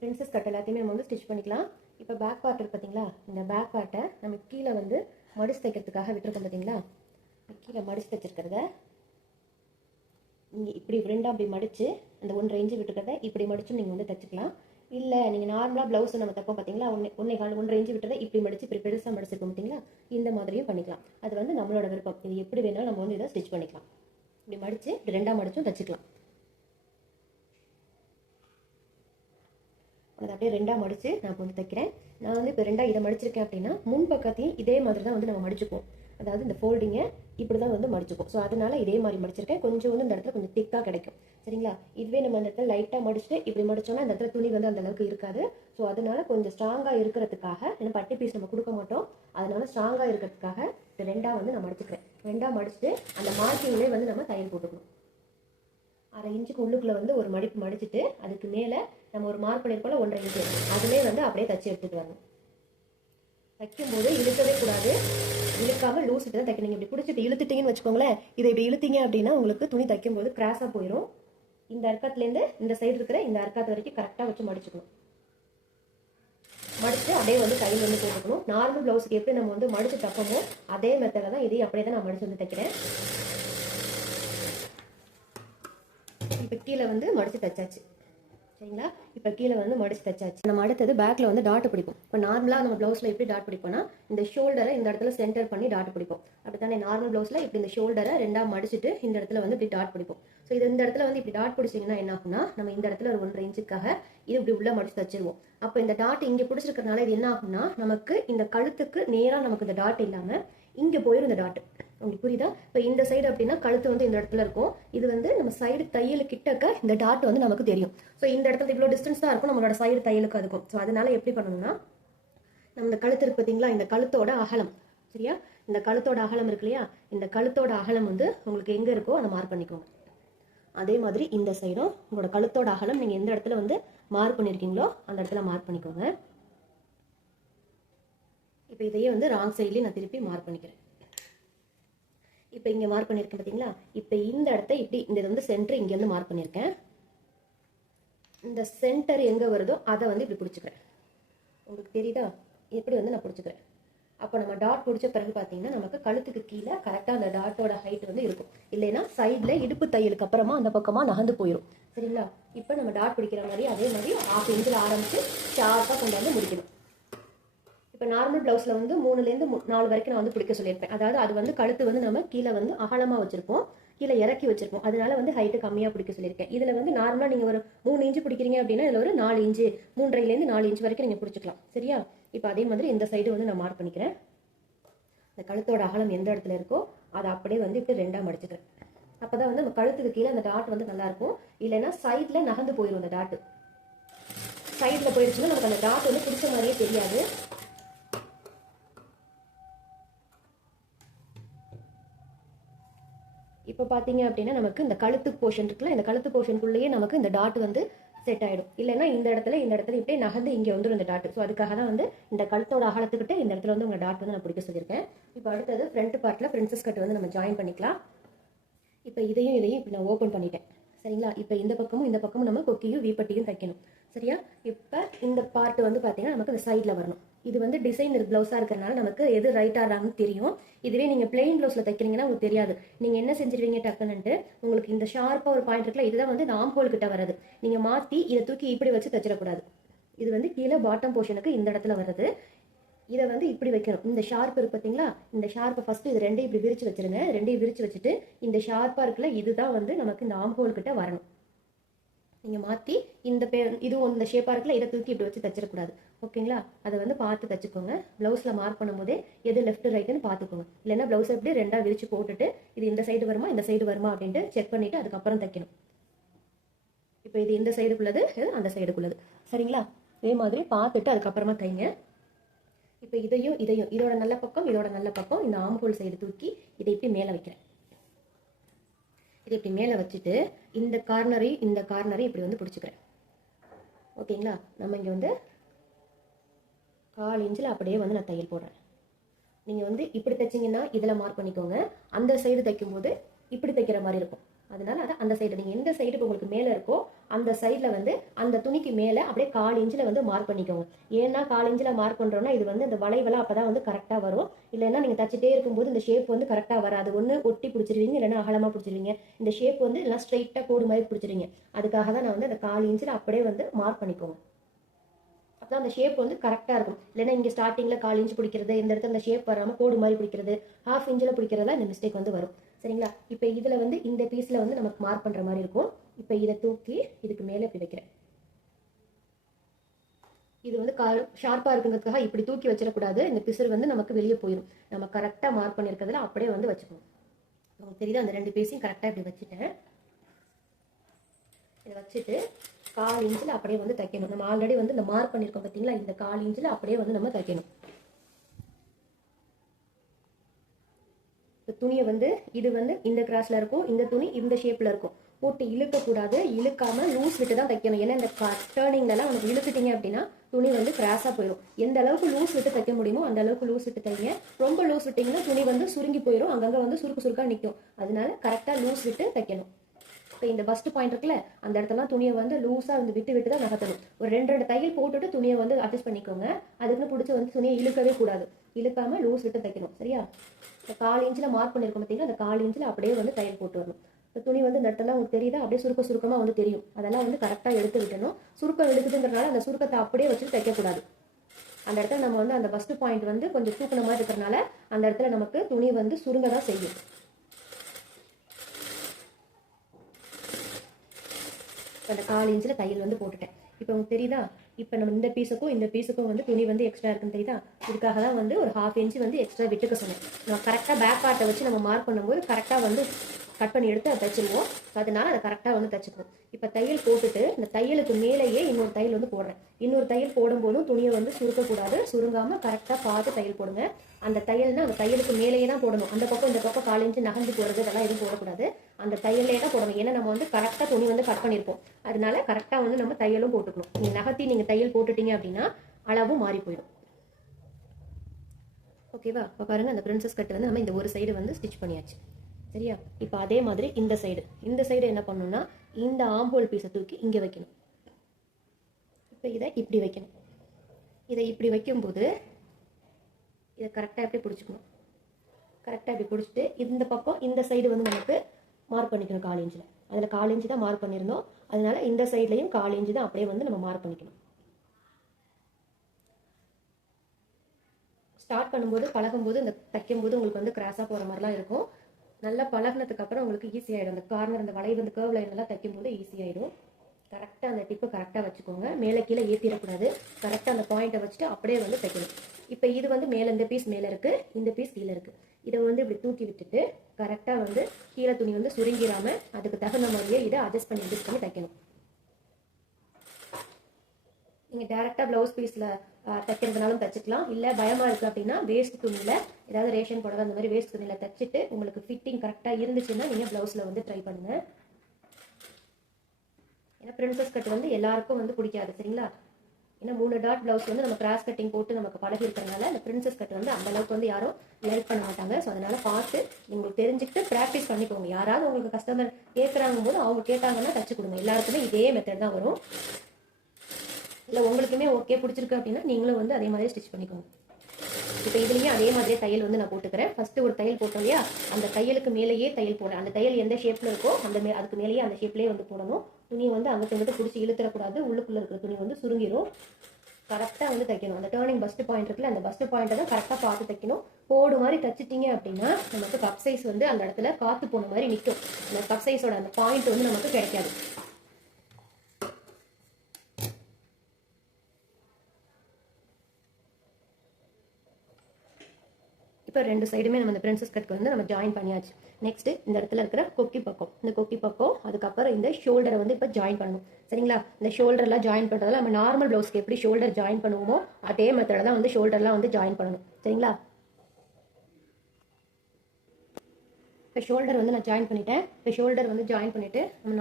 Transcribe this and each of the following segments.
Princess cut எல்லாத்தையுமே நம்ம வந்து ஸ்டிச் பண்ணிக்கலாம். இப்போ பேக் பார்ட் இருக்குது பார்த்தீங்களா, இந்த பேக் பார்ட்டை நம்ம கீழே வந்து மடிச்சு தைக்கிறதுக்காக விட்டுருக்கோம் பார்த்தீங்களா. கீழே மடிச்சு தைச்சிருக்கிறத நீங்கள் இப்படி ரெண்டாக அப்படி மடித்து அந்த 1.5 இன்ச்சு விட்டுக்கிறத இப்படி மடிச்சும் நீங்கள் வந்து தைச்சிக்கலாம். இல்லை நீங்கள் நார்மலாக ப்ளவுஸை நம்ம தைப்போம் பார்த்தீங்களா, 1.25 இன்ச்சு விட்டுறதை இப்படி மடித்து இப்படி பெருசாக மடிச்சிருக்கோம் பார்த்தீங்களா, இந்த மாதிரியும் பண்ணிக்கலாம். அது வந்து நம்மளோட விருப்பம். இது எப்படி வேணாலும் நம்ம வந்து இதை ஸ்டிச் பண்ணிக்கலாம். இப்படி மடித்து இப்படி ரெண்டாக மடிச்சும் தைச்சிக்கலாம். அதை அப்படியே ரெண்டாக மடித்து நான் இப்போ வந்து தைக்கிறேன். நான் வந்து இப்போ ரெண்டாக இதை மடிச்சிருக்கேன் அப்படின்னா முன் பக்கத்தையும் இதே மாதிரி தான் வந்து நம்ம மடிச்சுப்போம். அதாவது இந்த ஃபோல்டிங்கை இப்படி தான் வந்து மடிச்சுப்போம். ஸோ அதனால் இதே மாதிரி மடிச்சிருக்கேன். கொஞ்சம் வந்து இந்த இடத்துல கொஞ்சம் திக்காக கிடைக்கும். சரிங்களா. இதுவே நம்ம அந்த இடத்துல லைட்டாக மடிச்சுட்டு இப்படி மடித்தோம்னா அந்த இடத்துல துணி வந்து அந்தளவுக்கு இருக்காது. ஸோ அதனால் கொஞ்சம் ஸ்ட்ராங்காக இருக்கிறதுக்காக, ஏன்னா பட்டி பீஸ் நம்ம கொடுக்க மாட்டோம், அதனால் ஸ்ட்ராங்காக இருக்கிறதுக்காக இந்த ரெண்டாக வந்து நான் மடிச்சுக்கிறேன். ரெண்டாக மடிச்சுட்டு அந்த மார்க்கிங்லேயே வந்து நம்ம தையல் போட்டுக்கணும். 1/2 இன்ச்சுக்கு உள்ளுக்குள்ளே வந்து ஒரு மடிப்பு மடிச்சுட்டு அதுக்கு மேலே நம்ம ஒரு மார்க் பண்ணியிருக்கோம்ல 1.5 இன்ச்சு, அதிலே வந்து அப்படியே தச்சு எடுத்துகிட்டு வரணும். தைக்கும்போது இழுக்கவே கூடாது. இழுக்காமல் லூசிட்டு தான் தைக்கணும். இப்படி பிடிச்சிட்டு இழுத்துட்டீங்கன்னு வச்சுக்கோங்களேன், இதை இப்படி இழுத்தீங்க அப்படின்னா உங்களுக்கு துணி தைக்கும்போது கிராஸாக போயிடும். இந்த அர்க்கத்துலேருந்து இந்த சைடு இருக்கிற இந்த அர்க்கத்து வரைக்கும் கரெக்டாக வச்சு மடிச்சுக்கணும். மடித்து அப்படியே வந்து கையில் வந்து போட்டுக்கணும். நார்மல் ப்ளவுஸுக்கு எப்படி நம்ம வந்து மடித்து தைப்போமோ அதே மெத்தடில் தான் இதையும் அப்படியே தான் நான் மடித்து வந்து தைக்கிறேன். இப்போ கீழே வந்து மடித்து தைச்சாச்சு. சரிங்களா. இப்போ கீழே வந்து மடிச்சு தைச்சாச்சு. நம்ம அடுத்தது பேக்கில் வந்து டாட் பிடிப்போம். இப்போ நார்மலாக நம்ம ப்ளவுஸில் எப்படி டாட் பிடிப்போம்னா இந்த ஷோல்டரை இந்த இடத்துல சென்டர் பண்ணி டாட் பிடிப்போம். அப்படி தானே நார்மல் ப்ளவுஸில் இப்படி இந்த ஷோல்டரை ரெண்டாக மடிச்சுட்டு இந்த இடத்துல வந்து இப்படி டாட் பிடிப்போம். ஸோ இது இந்த இடத்துல வந்து இப்படி டாட் பிடிச்சிங்கன்னா என்ன ஆகும்னா, நம்ம இந்த இடத்துல ஒரு 1.5 இன்ச்சுக்காக இது இப்படி உள்ள மடிச்சு தச்சிருவோம். அப்போ இந்த டாட் இங்கே பிடிச்சிருக்கிறதுனால இது என்ன ஆகும்னா, நமக்கு இந்த கழுத்துக்கு நேராக நமக்கு இந்த டாட் இல்லாமல் இங்கே போயிடும் இந்த டாட். உங்களுக்கு புரியுதா. இப்போ இந்த சைடு அப்படின்னா கழுத்து வந்து இந்த இடத்துல இருக்கும். இது வந்து நம்ம சைடு தையலு கிட்டக்க இந்த டாட் வந்து நமக்கு தெரியும். ஸோ இந்த இடத்துல இவ்வளோ டிஸ்டன்ஸ் தான் இருக்கும் நம்மளோட சைடு தையலுக்கு அதுக்கும். ஸோ அதனால எப்படி பண்ணணும்னா, நம்ம இந்த கழுத்து இருக்கு பார்த்தீங்களா, இந்த கழுத்தோட அகலம், சரியா, இந்த கழுத்தோட அகலம் இருக்கு இல்லையா, இந்த கழுத்தோட அகலம் வந்து உங்களுக்கு எங்கே இருக்கோ அதை மார்க் பண்ணிக்கோங்க. அதே மாதிரி இந்த சைடும் உங்களோட கழுத்தோட அகலம் நீங்கள் எந்த இடத்துல வந்து மார்க் பண்ணியிருக்கீங்களோ அந்த இடத்துல மார்க் பண்ணிக்கோங்க. இப்போ இதையே வந்து ராங் சைட்லேயும் நான் திருப்பி மார்க் பண்ணிக்கிறேன். இப்போ இங்கே மார்க் பண்ணியிருக்கேன் பார்த்தீங்களா. இப்போ இந்த இடத்த இப்படி இந்த இது வந்து சென்டர் இங்கே வந்து மார்க் பண்ணியிருக்கேன். இந்த சென்டர் எங்கே வருதோ அதை வந்து இப்படி பிடிச்சிக்கிறேன். உங்களுக்கு தெரியுதா, இப்படி வந்து நான் பிடிச்சிக்கிறேன். அப்போ நம்ம டாட் பிடிச்ச பிறகு பார்த்தீங்கன்னா நமக்கு கழுத்துக்கு கீழே கரெக்டாக அந்த டாட்டோட ஹைட் வந்து இருக்கும். இல்லைன்னா சைடில் இடுப்பு தையலுக்கு அப்புறமா அந்த பக்கமாக நகர்ந்து போயிடும். சரிங்களா. இப்போ நம்ம டாட் பிடிக்கிற மாதிரி அதே மாதிரி 1/2 இன்ச்சில் ஆரம்பித்து ஷார்ப்பாக கொண்டு வந்து முடிக்கணும். இப்போ நார்மல் ப்ளவுஸில் வந்து 3லேருந்து 4 வரைக்கும் நான் வந்து பிடிக்க சொல்லியிருப்பேன். அதாவது அது வந்து கழுத்து வந்து நம்ம கீழே வந்து அகலமாக வச்சுருப்போம், கீழே இறக்கி வச்சிருப்போம். அதனால வந்து ஹைட்டு கம்மியாக பிடிக்க சொல்லியிருக்கேன். இதில் வந்து நார்மலாக நீங்கள் ஒரு 3 இன்ச்சு பிடிக்கிறீங்க அப்படின்னா இதில் ஒரு 4 இன்ச்சு 3.5லேருந்து 4 இன்ச்சு வரைக்கும் நீங்கள் பிடிச்சிக்கலாம். சரியா. இப்போ அதே மாதிரி இந்த சைடு வந்து நான் மார்க் பண்ணிக்கிறேன். இந்த கழுத்தோட அகலம் எந்த இடத்துல இருக்கோ அதை அப்படியே வந்து இப்படி ரெண்டாக மடிச்சுக்கிறேன். அப்போ தான் வந்து நம்ம கழுத்துக்கு கீழே அந்த டாட் வந்து நல்லாயிருக்கும். இல்லைன்னா சைடில் நகர்ந்து போயிடும். அந்த டாட்டு சைடில் போயிடுச்சுன்னா நமக்கு அந்த டாட் வந்து பிடிச்ச மாதிரியே தெரியாது. இப்போ பார்த்தீங்க அப்படின்னா நமக்கு இந்த கழுத்து போர்ஷன் இருக்குல்ல, இந்த கழுத்து போர்ஷனுக்குள்ளேயே நமக்கு இந்த டாட் வந்து செட் ஆகிடும். இல்லைன்னா இந்த இடத்துல இப்படியே நகர்ந்து இங்கே வந்துடும் இந்த டாட். ஸோ அதுக்காக தான் வந்து இந்த கழுத்தோட அகலத்துக்கிட்ட இந்த இடத்துல வந்து உங்கள் டாட் வந்து நான் பிடிக்க சொல்லியிருக்கேன். இப்போ அடுத்தது ஃப்ரண்ட் பார்ட்டில் பிரின்சஸ் கட் வந்து நம்ம ஜாயின் பண்ணிக்கலாம். இப்போ இதையும் இப்படி நான் ஓப்பன் பண்ணிட்டேன். சரிங்களா. இப்போ இந்த பக்கமும் நம்ம கொக்கியும் வீப்பட்டியும் தைக்கணும். சரியா. இப்போ இந்த பார்ட் வந்து பார்த்தீங்கன்னா நமக்கு இந்த சைடில் வரணும். இது வந்து டிசைன் ப்ளவுஸாக இருக்கிறனால நமக்கு எது ரைட்டாக ராங்னு தெரியும். இதுவே நீங்கள் பிளெயின் ப்ளவுஸில் தைக்கிறீங்கன்னா உங்களுக்கு தெரியாது. நீங்கள் என்ன செஞ்சிருவீங்க டக்குன்னுட்டு, உங்களுக்கு இந்த ஷார்ப்பாக ஒரு பாயிண்ட் இருக்குல்ல, இதுதான் வந்து இந்த ஆம் ஹோல் கிட்ட வருது. நீங்கள் மாற்றி இதை தூக்கி இப்படி வச்சு தைச்சிடக்கூடாது. இது வந்து கீழே பாட்டம் போர்ஷனுக்கு இந்த இடத்துல வருது. இதை வந்து இப்படி வைக்கணும். இந்த ஷார்ப் இருக்கு பார்த்தீங்களா, இந்த ஷார்ப்பை ஃபஸ்ட்டு இது ரெண்டையும் இப்படி விரிச்சு வச்சிருங்க. ரெண்டையும் விரிச்சு வச்சுட்டு இந்த ஷார்ப்பாக இருக்குல்ல, இதுதான் வந்து நமக்கு இந்த ஆம் ஹோல் கிட்ட வரணும். நீங்கள் மாற்றி இதுவும் இந்த ஷேப்பாக இருக்குல்ல, இதை தூக்கி இப்படி வச்சு தைச்சிடக்கூடாது. ஓகேங்களா. அதை வந்து பார்த்து தைச்சிக்கோங்க. ப்ளவுஸில் மார்க் பண்ணும்போதே எது லெஃப்ட் ரைட்டுன்னு பார்த்துக்கோங்க. இல்லைன்னா ப்ளவுஸை எப்படி ரெண்டாக விரிச்சு போட்டுட்டு இது இந்த சைடு வருமா இந்த சைடு வருமா அப்படின்ட்டு செக் பண்ணிவிட்டு அதுக்கப்புறம் தைக்கணும். இப்போ இது இந்த சைடுக்குள்ளது, இது அந்த சைடுக்குள்ளது. சரிங்களா. இதே மாதிரி பார்த்துட்டு அதுக்கப்புறமா தைங்க. இப்போ இதையும் இதோட நல்ல பக்கம் இந்த ஆம்ஹோல் சைடு தூக்கி இதை இப்படி மேலே வைக்கிறேன். இதை இப்படி மேலே வச்சுட்டு இந்த கார்னரையும் இப்படி வந்து பிடிச்சிக்கிறேன். ஓகேங்களா. நம்ம இங்கே வந்து 1/4 இன்ச்சில் அப்படியே வந்து நான் தையல் போடுறேன். நீங்கள் வந்து இப்படி தைச்சிங்கன்னா இதில் மார்க் பண்ணிக்கோங்க. அந்த சைடு தைக்கும்போது இப்படி தைக்கிற மாதிரி இருக்கும். அதனால அந்த சைடு நீங்கள் எந்த சைடு உங்களுக்கு மேலே இருக்கோ அந்த சைடில் வந்து அந்த துணிக்கு மேலே அப்படியே 1/4 இன்ச்சில் வந்து மார்க் பண்ணிக்கோங்க. ஏன்னா 1/4 இன்ச்சில் மார்க் பண்ணுறோன்னா இது வந்து அந்த வளைவெல்லாம் அப்போ தான் வந்து கரெக்டாக வரும். இல்லைன்னா நீங்கள் தச்சுட்டே இருக்கும்போது இந்த ஷேப் வந்து கரெக்டாக வராது. ஒன்று ஒட்டி பிடிச்சிருவீங்க, இல்லைன்னா அகலமாக பிடிச்சிருவீங்க. இந்த ஷேப் வந்து எல்லாம் ஸ்ட்ரைட்டாக கோடு மாதிரி பிடிச்சிருவீங்க. அதுக்காக தான் நான் வந்து அந்த 1/4 இன்ச்சில் அப்படியே வந்து மார்க் பண்ணிக்கோங்க. அப்போ அந்த ஷேப் வந்து கரெக்டாக இருக்கும். இல்லைன்னா இங்கே ஸ்டார்டிங்கில் 1/4 இன்ச் பிடிக்கிறது, இந்த இடத்துல அந்த ஷேப் வராமல் கோடு மாதிரி பிடிக்கிறது, 1/2 இன்ச்சில் பிடிக்கிறதா இந்த மிஸ்டேக் வந்து வரும். சரிங்களா? இப்போ இதில் வந்து இந்த பீஸில் வந்து நமக்கு மார்க் பண்ணுற மாதிரி இருக்கும். இப்போ இதை தூக்கி இதுக்கு மேலே இப்படி வைக்கிறேன். இது வந்து ஷார்ப்பாக இருக்குங்கிறதுக்காக இப்படி தூக்கி வச்சிடக்கூடாது. இந்த பிசுறு வந்து நமக்கு வெளியே போயிடும். நம்ம கரெக்டாக மார்க் பண்ணியிருக்கிறதுல அப்படியே வந்து வச்சுக்கணும். உங்களுக்கு தெரியுது, அந்த 2 பீஸையும் கரெக்டாக இப்படி வச்சுட்டேன். இதை வச்சுட்டு 1/4 இன்ச்சில் அப்படியே வந்து தைக்கணும். நம்ம ஆல்ரெடி வந்து இந்த மார்க் பண்ணியிருக்கோம் பார்த்தீங்களா, இந்த 1/4 இன்ச்சில் அப்படியே வந்து நம்ம தைக்கணும். துணியை வந்து இது வந்து இந்த கிராஸ்ல இருக்கும், இந்த துணி இந்த ஷேப்ல இருக்கும். போட்டு இழுக்கக்கூடாது, இழுக்காம லூஸ் விட்டு தான் தைக்கணும். ஏன்னா இந்த டேர்னிங்லாம் நமக்கு இழுத்துட்டீங்க அப்படின்னா துணி வந்து கிராஸாக போயிடும். எந்த அளவுக்கு லூஸ் விட்டு தைக்க முடியுமோ அந்த அளவுக்கு லூஸ் விட்டு தைங்க. ரொம்ப லூஸ் விட்டிங்கன்னா துணி வந்து சுருங்கி போயிடும், அங்கங்கே வந்து சுருக்கு சுருக்காக நிற்கும். அதனால கரெக்டாக லூஸ் விட்டு தைக்கணும். இப்போ இந்த பஸ்ட் பாயிண்ட் இருக்குல்ல, அந்த இடத்துலாம் துணியை வந்து லூஸாக வந்து விட்டு விட்டு தான் நகர்த்தணும். ஒரு 2 தையல் போட்டுட்டு துணியை வந்து அட்ஜஸ்ட் பண்ணிக்கோங்க. அதுக்குன்னு பிடிச்சி வந்து துணியை இழுக்கவே கூடாது. இழுக்காமல் லூஸ் விட்டு தைக்கணும். சரியா? இப்போ 1/4 இன்ச்சில் மார்க் பண்ணியிருக்கோம் பார்த்தீங்கன்னா, அந்த 1/4 இன்ச்சில் அப்படியே வந்து தையல் போட்டு வரணும். இப்போ துணி வந்து இந்த இடத்துல உங்களுக்கு தெரியுதா, அப்படியே சுருக்கமாக வந்து தெரியும். அதெல்லாம் வந்து கரெக்டாக எடுத்து விட்டணும். சுருக்கம் எடுக்குதுங்கிறனால அந்த சுருக்கத்தை அப்படியே வச்சுட்டு தைக்கக்கூடாது. அந்த இடத்துல நம்ம வந்து அந்த பஸ்ட் பாயிண்ட் வந்து கொஞ்சம் தூக்கின மாதிரி இருக்கிறனால அந்த இடத்துல நமக்கு துணி வந்து சுருங்க தான் செய்யும். அந்த 1/4 இன்ச்சில் தையல் வந்து போட்டுட்டேன். இப்போ உங்களுக்கு தெரியுதா, இப்போ நம்ம இந்த பீஸுக்கும் வந்து துணி வந்து எக்ஸ்ட்ரா இருக்குன்னு தெரியுதா. இதுக்காக தான் வந்து ஒரு 1/2 இன்ச்சு வந்து எக்ஸ்ட்ரா விட்டுக்க சொன்னேன். நான் கரெக்டாக பேக் பார்ட்டை வச்சு நம்ம மார்க் பண்ணும்போது கரெக்டாக வந்து கட் பண்ணி எடுத்து அதை தைச்சிருவோம். அதனால அதை கரெக்டாக வந்து தைச்சிக்குவோம். இப்போ தையல் போட்டுட்டு இந்த தையலுக்கு மேலேயே இன்னொரு தையல் வந்து போடுறேன். இன்னொரு தையல் போடும்போதும் துணியை வந்து சுருக்கக்கூடாது. சுருங்காமல் கரெக்டாக பார்த்து தையல் போடுங்க. அந்த தையல்னா அந்த தையலுக்கு மேலேயே தான் போடணும். அந்த பக்கம் இந்த பக்கம் 1/4 இன்ச்சு நகர்ந்து போடுறது இதெல்லாம் எதுவும் போடக்கூடாது. அந்த தையல்லே தான் போடணும். ஏன்னா நம்ம வந்து கரெக்டாக துணி வந்து கட் பண்ணியிருப்போம். அதனால கரெக்டாக வந்து நம்ம தையலும் போட்டுக்கணும். நீங்கள் நகர்த்தி நீங்கள் தையல் போட்டுட்டீங்க அப்படின்னா அளவும் மாறி போயிடும். ஓகேவா? இப்போ பாருங்கள், அந்த பிரின்சஸ் கட் வந்து நம்ம இந்த ஒரு சைடு வந்து ஸ்டிச் பண்ணியாச்சு. சரியா? இப்போ அதே மாதிரி இந்த சைடு என்ன பண்ணணும்னா, இந்த ஆம்போல் பீஸை தூக்கி இங்கே வைக்கணும். இப்போ இதை இப்படி வைக்கணும். இதை இப்படி வைக்கும்போது இதை கரெக்டாக எப்படி பிடிச்சிக்கணும். கரெக்டாக இப்படி பிடிச்சிட்டு இந்த பக்கம் இந்த சைடு வந்து நமக்கு மார்க் பண்ணிக்கணும் 1/4 இன்ச்சில். அதில் 1/4 இன்ச்சு தான் மார்க் பண்ணியிருந்தோம். அதனால இந்த சைட்லையும் 1/4 இன்ச்சு தான் அப்படியே வந்து நம்ம மார்க் பண்ணிக்கணும். ஸ்டார்ட் பண்ணும்போது பழகும்போது இந்த தைக்கும்போது உங்களுக்கு வந்து கிராஸாக போகிற மாதிரிலாம் இருக்கும். நல்லா பழகினதுக்கு அப்புறம் உங்களுக்கு ஈஸியாகிடும். அந்த கார்னர் அந்த வளைவு அந்த கேர்வ் லைன் எல்லாம் தைக்கும்போது ஈஸியாகிடும். கரெக்டாக அந்த டிப்பை கரெக்டாக வச்சுக்கோங்க. மேலே கீழே ஏற்றிடக்கூடாது. கரெக்டாக அந்த பாயிண்ட்டை வச்சுட்டு அப்படியே வந்து தைக்கணும். இப்போ இது வந்து மேலே இந்த பீஸ் மேலே இருக்குது, இந்த பீஸ் கீழே இருக்குது. இதை வந்து இப்படி தூக்கி விட்டுட்டு கரெக்டாக வந்து கீழே துணி வந்து சுருங்கிடாமல் அதுக்கு தகுந்த மாதிரியே இதை அட்ஜஸ்ட் பண்ணி தைக்கணும். நீங்கள் டேரெக்டாக ப்ளவுஸ் பீஸில் தைக்கிறதுனாலும் தைச்சிக்கலாம். இல்லை பயமாக இருக்குது அப்படின்னா வேஸ்ட் துணியில் ஏதாவது ரேஷன் புடவை அந்த மாதிரி வேஸ்ட் துணியில் தைச்சிட்டு உங்களுக்கு ஃபிட்டிங் கரெக்டாக இருந்துச்சுன்னா நீங்கள் ப்ளவுஸில் வந்து ட்ரை பண்ணுங்கள். ஏன்னா பிரின்சஸ் கட் வந்து எல்லாருக்கும் வந்து பிடிக்காது. சரிங்களா? ஏன்னா 3 டாட் ப்ளவுஸ் வந்து நம்ம கிராஸ் கட்டிங் போட்டு நமக்கு பழகி இருக்கிறதுனால இந்த பிரின்சஸ் கட் வந்து அந்த அளவுக்கு வந்து யாரும் லைக் பண்ண மாட்டாங்க. ஸோ அதனால் பார்த்து உங்களுக்கு தெரிஞ்சுக்கிட்டு ப்ராக்டிஸ் பண்ணிக்கோங்க. யாராவது உங்களுக்கு கஸ்டமர் கேட்குறாங்க போது அவங்க கேட்டாங்கன்னா தைச்சி கொடுங்க. எல்லாருக்குமே இதே மெத்தட் தான் வரும். இல்லை உங்களுக்குமே ஓகே பிடிச்சிருக்கு அப்படின்னா நீங்களும் வந்து அதே மாதிரி ஸ்டிச் பண்ணிக்கோங்க. இப்போ இதுலேயும் அதே மாதிரியே தையல் வந்து நான் போட்டுக்கிறேன். ஃபஸ்ட்டு ஒரு தையல் போட்டோம் இல்லையா, அந்த தையலுக்கு மேலேயே தையல் போடுறேன். அந்த தையல் எந்த ஷேப்பில் இருக்கோ அதுக்கு மேலேயே அந்த ஷேப்லேயே வந்து போடணும். துணியை வந்து அங்கிட்டு பிடிச்சி இழுத்துறக்கூடாது. உள்ளுக்குள்ளே இருக்கிற துணி வந்து சுருங்கிடும். கரெக்டாக வந்து தைக்கணும். அந்த டேர்னிங் பஸ்ட் பாயிண்ட் இருக்குல்ல, அந்த பஸ்ட் பாயிண்ட்டை தான் கரெக்டாக பார்த்து தைக்கணும். கோடு மாதிரி தைச்சிட்டிங்க அப்படின்னா நமக்கு கப் சைஸ் வந்து அந்த இடத்துல காற்று போன மாதிரி நிற்கும். அந்த கப் சைஸோட அந்த பாயிண்ட் வந்து நமக்கு கிடைக்காது. இப்போ 2 சைடுமே நம்ம இந்த பிரின்சஸ் கட்க்கு வந்து நம்ம ஜாயின் பண்ணியாச்சு. நெக்ஸ்ட் இந்த இடத்துல இருக்கிற கொக்கி பக்கம், இந்த கொக்கி பக்கம், அதுக்கப்புறம் இந்த ஷோல்டரை வந்து இப்போ ஜாயின் பண்ணணும். சரிங்களா? இந்த ஷோல்டர்லாம் ஜாயின் பண்ணுறதுல நம்ம நார்மல் ப்ளவுஸ்க்கு எப்படி ஷோல்டர் ஜாயின் பண்ணுவோமோ அதே மெத்தட தான் வந்து ஷோல்டர்லாம் வந்து ஜாயின் பண்ணணும். சரிங்களா? இப்போ ஷோல்டர் வந்து நான் ஜாயின் பண்ணிட்டேன். இப்போ ஷோல்டர் வந்து ஜாயின் பண்ணிவிட்டு நம்ம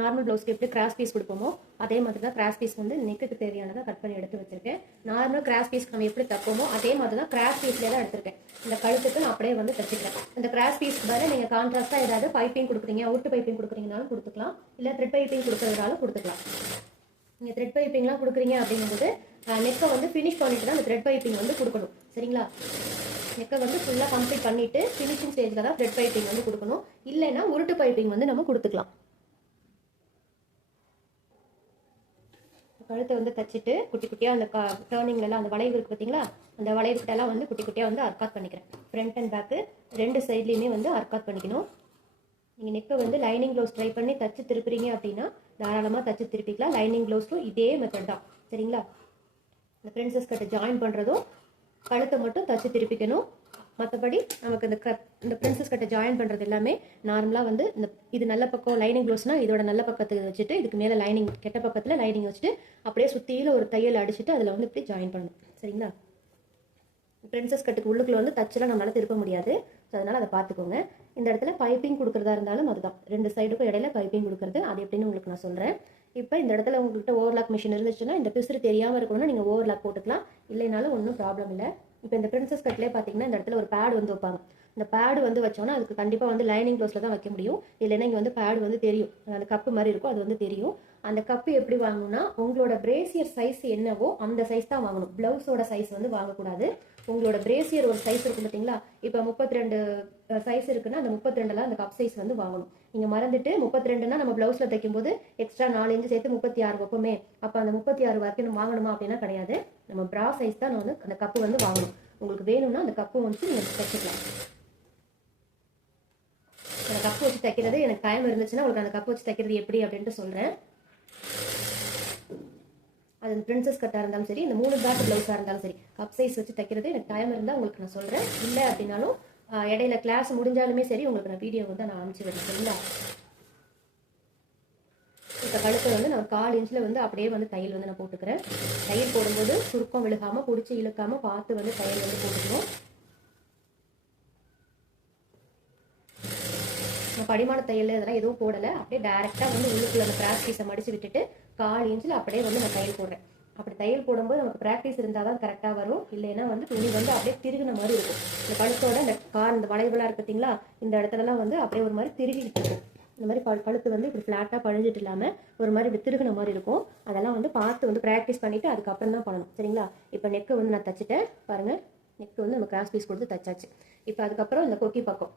நார்மல் ப்ளவுஸ்க்கு எப்படி கிராஸ் பீஸ் கொடுப்போமோ அதே மாதிரி தான் கிராஸ் பீஸ் வந்து நெக்குக்கு தேவையானதை கட் பண்ணி எடுத்து வச்சிருக்கேன். நார்மல் கிராஸ் பீஸ்க்கு நம்ம எப்படி தப்போமோ அதே மாதிரி தான் கிராஸ் பீஸ்லேயே தான் எடுத்திருக்கேன். இந்த கழுத்துக்கு நான் அப்படியே வந்து தச்சுக்கிறேன். இந்த கிராஸ் பீஸ்க்கு பதில் நீங்கள் கான்ட்ராஸ்ட்டாக ஏதாவது பைப்பிங் கொடுக்குறீங்க, அவுட்டு பைப்பிங் கொடுக்குறீங்கனாலும் கொடுத்துக்கலாம், இல்லை த்ரெட் பைப்பிங் கொடுக்குறதுனாலும் கொடுத்துக்கலாம். நீங்கள் த்ரெட் பைப்பிங்லாம் கொடுக்குறீங்க அப்படிங்கும்போது நெக்கை வந்து ஃபினிஷ் பண்ணிட்டு தான் அந்த த்ரெட் பைப்பிங் வந்து கொடுக்கணும். சரிங்களா? நெக்கை வந்து ஃபுல்லாக கம்ப்ளீட் பண்ணிவிட்டு ஃபினிஷிங் ஸ்டேஜில் தான் த்ரெட் பைப்பிங் வந்து கொடுக்கணும். இல்லைன்னா உருட்டு பைப்பிங் வந்து நம்ம கொடுத்துக்கலாம். கழுத்தை வந்து தச்சுட்டு குட்டி குட்டியாக அந்த டேர்னிங்லாம் அந்த வளைவு இருக்குது பார்த்தீங்களா, அந்த வளைவுக்கிட்டெல்லாம் வந்து குட்டி குட்டியாக வந்து அர்க்காட் பண்ணிக்கிறேன். ஃப்ரண்ட் அண்ட் பேக்கு 2 சைட்லேயுமே வந்து அர்க்காட் பண்ணிக்கணும். நீங்கள் நெக்கை வந்து லைனிங் ப்ளவுஸ் ட்ரை பண்ணி தச்சு திருப்புறீங்க அப்படின்னா தாராளமாக தச்சு திருப்பிக்கலாம். லைனிங் ப்ளவுஸும் இதே மெத்தட் தான். சரிங்களா? இந்த பிரின்சஸ் கட்டை ஜாயின் பண்ணுறதும் கழுத்தை மட்டும் தச்சு திருப்பிக்கணும். மற்றபடி நமக்கு இந்த பிரின்சஸ் கட்டை ஜாயின் பண்ணுறது எல்லாமே நார்மலாக வந்து இது நல்ல பக்கம் லைனிங் ப்ளவுஸ்னால் இதோட நல்ல பக்கத்தை வச்சுட்டு இதுக்கு மேலே லைனிங் கெட்ட பக்கத்தில் லைனிங் வச்சுட்டு அப்படியே சுற்றியில் ஒரு தையல் அடிச்சுட்டு அதில் வந்து இப்படி ஜாயின் பண்ணணும். சரிங்களா? பிரின்சஸ் கட்டுக்கு உள்ளுக்குள்ள வந்து தச்செல்லாம் நம்மளால திருப்ப முடியாது. ஸோ அதனால் அதை பார்த்துக்கோங்க. இந்த இடத்துல பைப்பிங் கொடுக்குறதா இருந்தாலும் அதுதான் 2 சைடுக்கும் இடையில பைப்பிங் கொடுக்குறது. அது எப்படின்னு உங்களுக்கு நான் சொல்கிறேன். இப்போ இந்த இடத்துல உங்கள்கிட்ட ஓவர்லாக் மிஷின் இருந்துச்சுன்னா இந்த பிசுறு தெரியாமல் இருக்கணும்னா நீங்கள் ஓவர்லாக் போட்டுக்கலாம், இல்லைனாலும் ஒன்றும் ப்ராப்ளம் இல்லை. இப்போ இந்த பிரின்சஸ் கட்லேயே பார்த்தீங்கன்னா இந்த இடத்துல ஒரு பேட் வந்து வைப்பாங்க. இந்த பேடு வந்து வச்சோன்னா அதுக்கு கண்டிப்பாக வந்து லைனிங் க்ளோஸில் தான் வைக்க முடியும். இல்லைன்னா இங்கே வந்து பேடு வந்து தெரியும், அந்த கப்பு மாதிரி இருக்கும், அது வந்து தெரியும். அந்த கப்பு எப்படி வாங்கணும்னா உங்களோட பிரேசியர் சைஸ் என்னவோ அந்த சைஸ் தான் வாங்கணும். ப்ளவுஸோட சைஸ் வந்து வாங்கக்கூடாது. உங்களோட பிரேசியர் ஒரு சைஸ் இருக்கும் பார்த்தீங்களா, இப்போ 32 சைஸ் இருக்குன்னா அந்த 32ல அந்த கப் சைஸ் வந்து வாங்கணும். நீங்கள் மறந்துட்டு 32னா நம்ம ப்ளவுஸில் தைக்கும்போது எக்ஸ்ட்ரா 4 இன்ச்சு சேர்த்து 36 வைப்போமே, அப்போ அந்த 36 வரைக்கும் நம்ம வாங்கணுமா அப்படின்னா கிடையாது. நம்ம ப்ரா சைஸ் தான் வந்து அந்த கப்பு வந்து வாங்கணும். உங்களுக்கு வேணும்னா அந்த கப்பு வந்து நீங்கள் தைச்சிக்கலாம். அந்த கப்பு வச்சு தைக்கிறது எனக்கு டைம் இருந்துச்சுன்னா உங்களுக்கு அந்த கப்பு வச்சு தைக்கிறது எப்படி அப்படின்ட்டு சொல்கிறேன். அது பிரின்சஸ் கட்டாக இருந்தாலும் சரி, இந்த 3 பேக் ப்ளவுஸாக இருந்தாலும் சரி, கப் சைஸ் வச்சு தைக்கிறது எனக்கு டைம் இருந்தால் உங்களுக்கு நான் சொல்கிறேன். இல்லை அப்படின்னாலும் இடையில கிளாஸ் முடிஞ்சாலுமே சரி உங்களுக்கு நான் வீடியோ வந்து நான் அனுப்பிச்சி விடுறேன். சரிங்களா? இப்போ கழுத்தை வந்து நான் 1/4 இன்ச்சில் வந்து அப்படியே வந்து தையல் வந்து நான் போட்டுக்கிறேன். தையல் போடும்போது சுருக்கம் விழுகாமல் பிடிச்சி இழுக்காமல் பார்த்து வந்து தையல் வந்து போட்டுக்கணும். நான் படிமான தையல் இதெல்லாம் எதுவும் போடலை, அப்படியே டேரெக்டாக வந்து உள்ளுக்குள்ள அந்த கிராஸ் பீஸை மடித்து விட்டுட்டு 1/4 இன்ச்சில் அப்படியே வந்து நான் தையல் போடுறேன். அப்படி தையல் போடும்போது நமக்கு ப்ராக்டிஸ் இருந்தால் தான் கரெக்டாக வரும். இல்லைன்னா வந்து துணி வந்து அப்படியே திருகின மாதிரி இருக்கும். இந்த கழுத்தோட இந்த வளைவுலாம் இருக்கு பார்த்தீங்களா, இந்த இடத்துலலாம் வந்து அப்படியே ஒரு மாதிரி திருகிட்டு இருக்கும். இந்த மாதிரி கழுத்து வந்து இப்படி ஃப்ளாட்டாக பழிஞ்சிட்டு இல்லாமல் ஒரு மாதிரி இப்படி திருகின மாதிரி இருக்கும். அதெல்லாம் வந்து பார்த்து வந்து ப்ராக்டிஸ் பண்ணிவிட்டு அதுக்கப்புறம் தான் பண்ணணும். சரிங்களா? இப்போ நெக்கு வந்து நான் தச்சுட்டேன் பாருங்கள். நெக்கு வந்து நம்ம கிராஸ் பீஸ் கொடுத்து தச்சாச்சு. இப்போ அதுக்கப்புறம் இந்த கொக்கி பக்கம்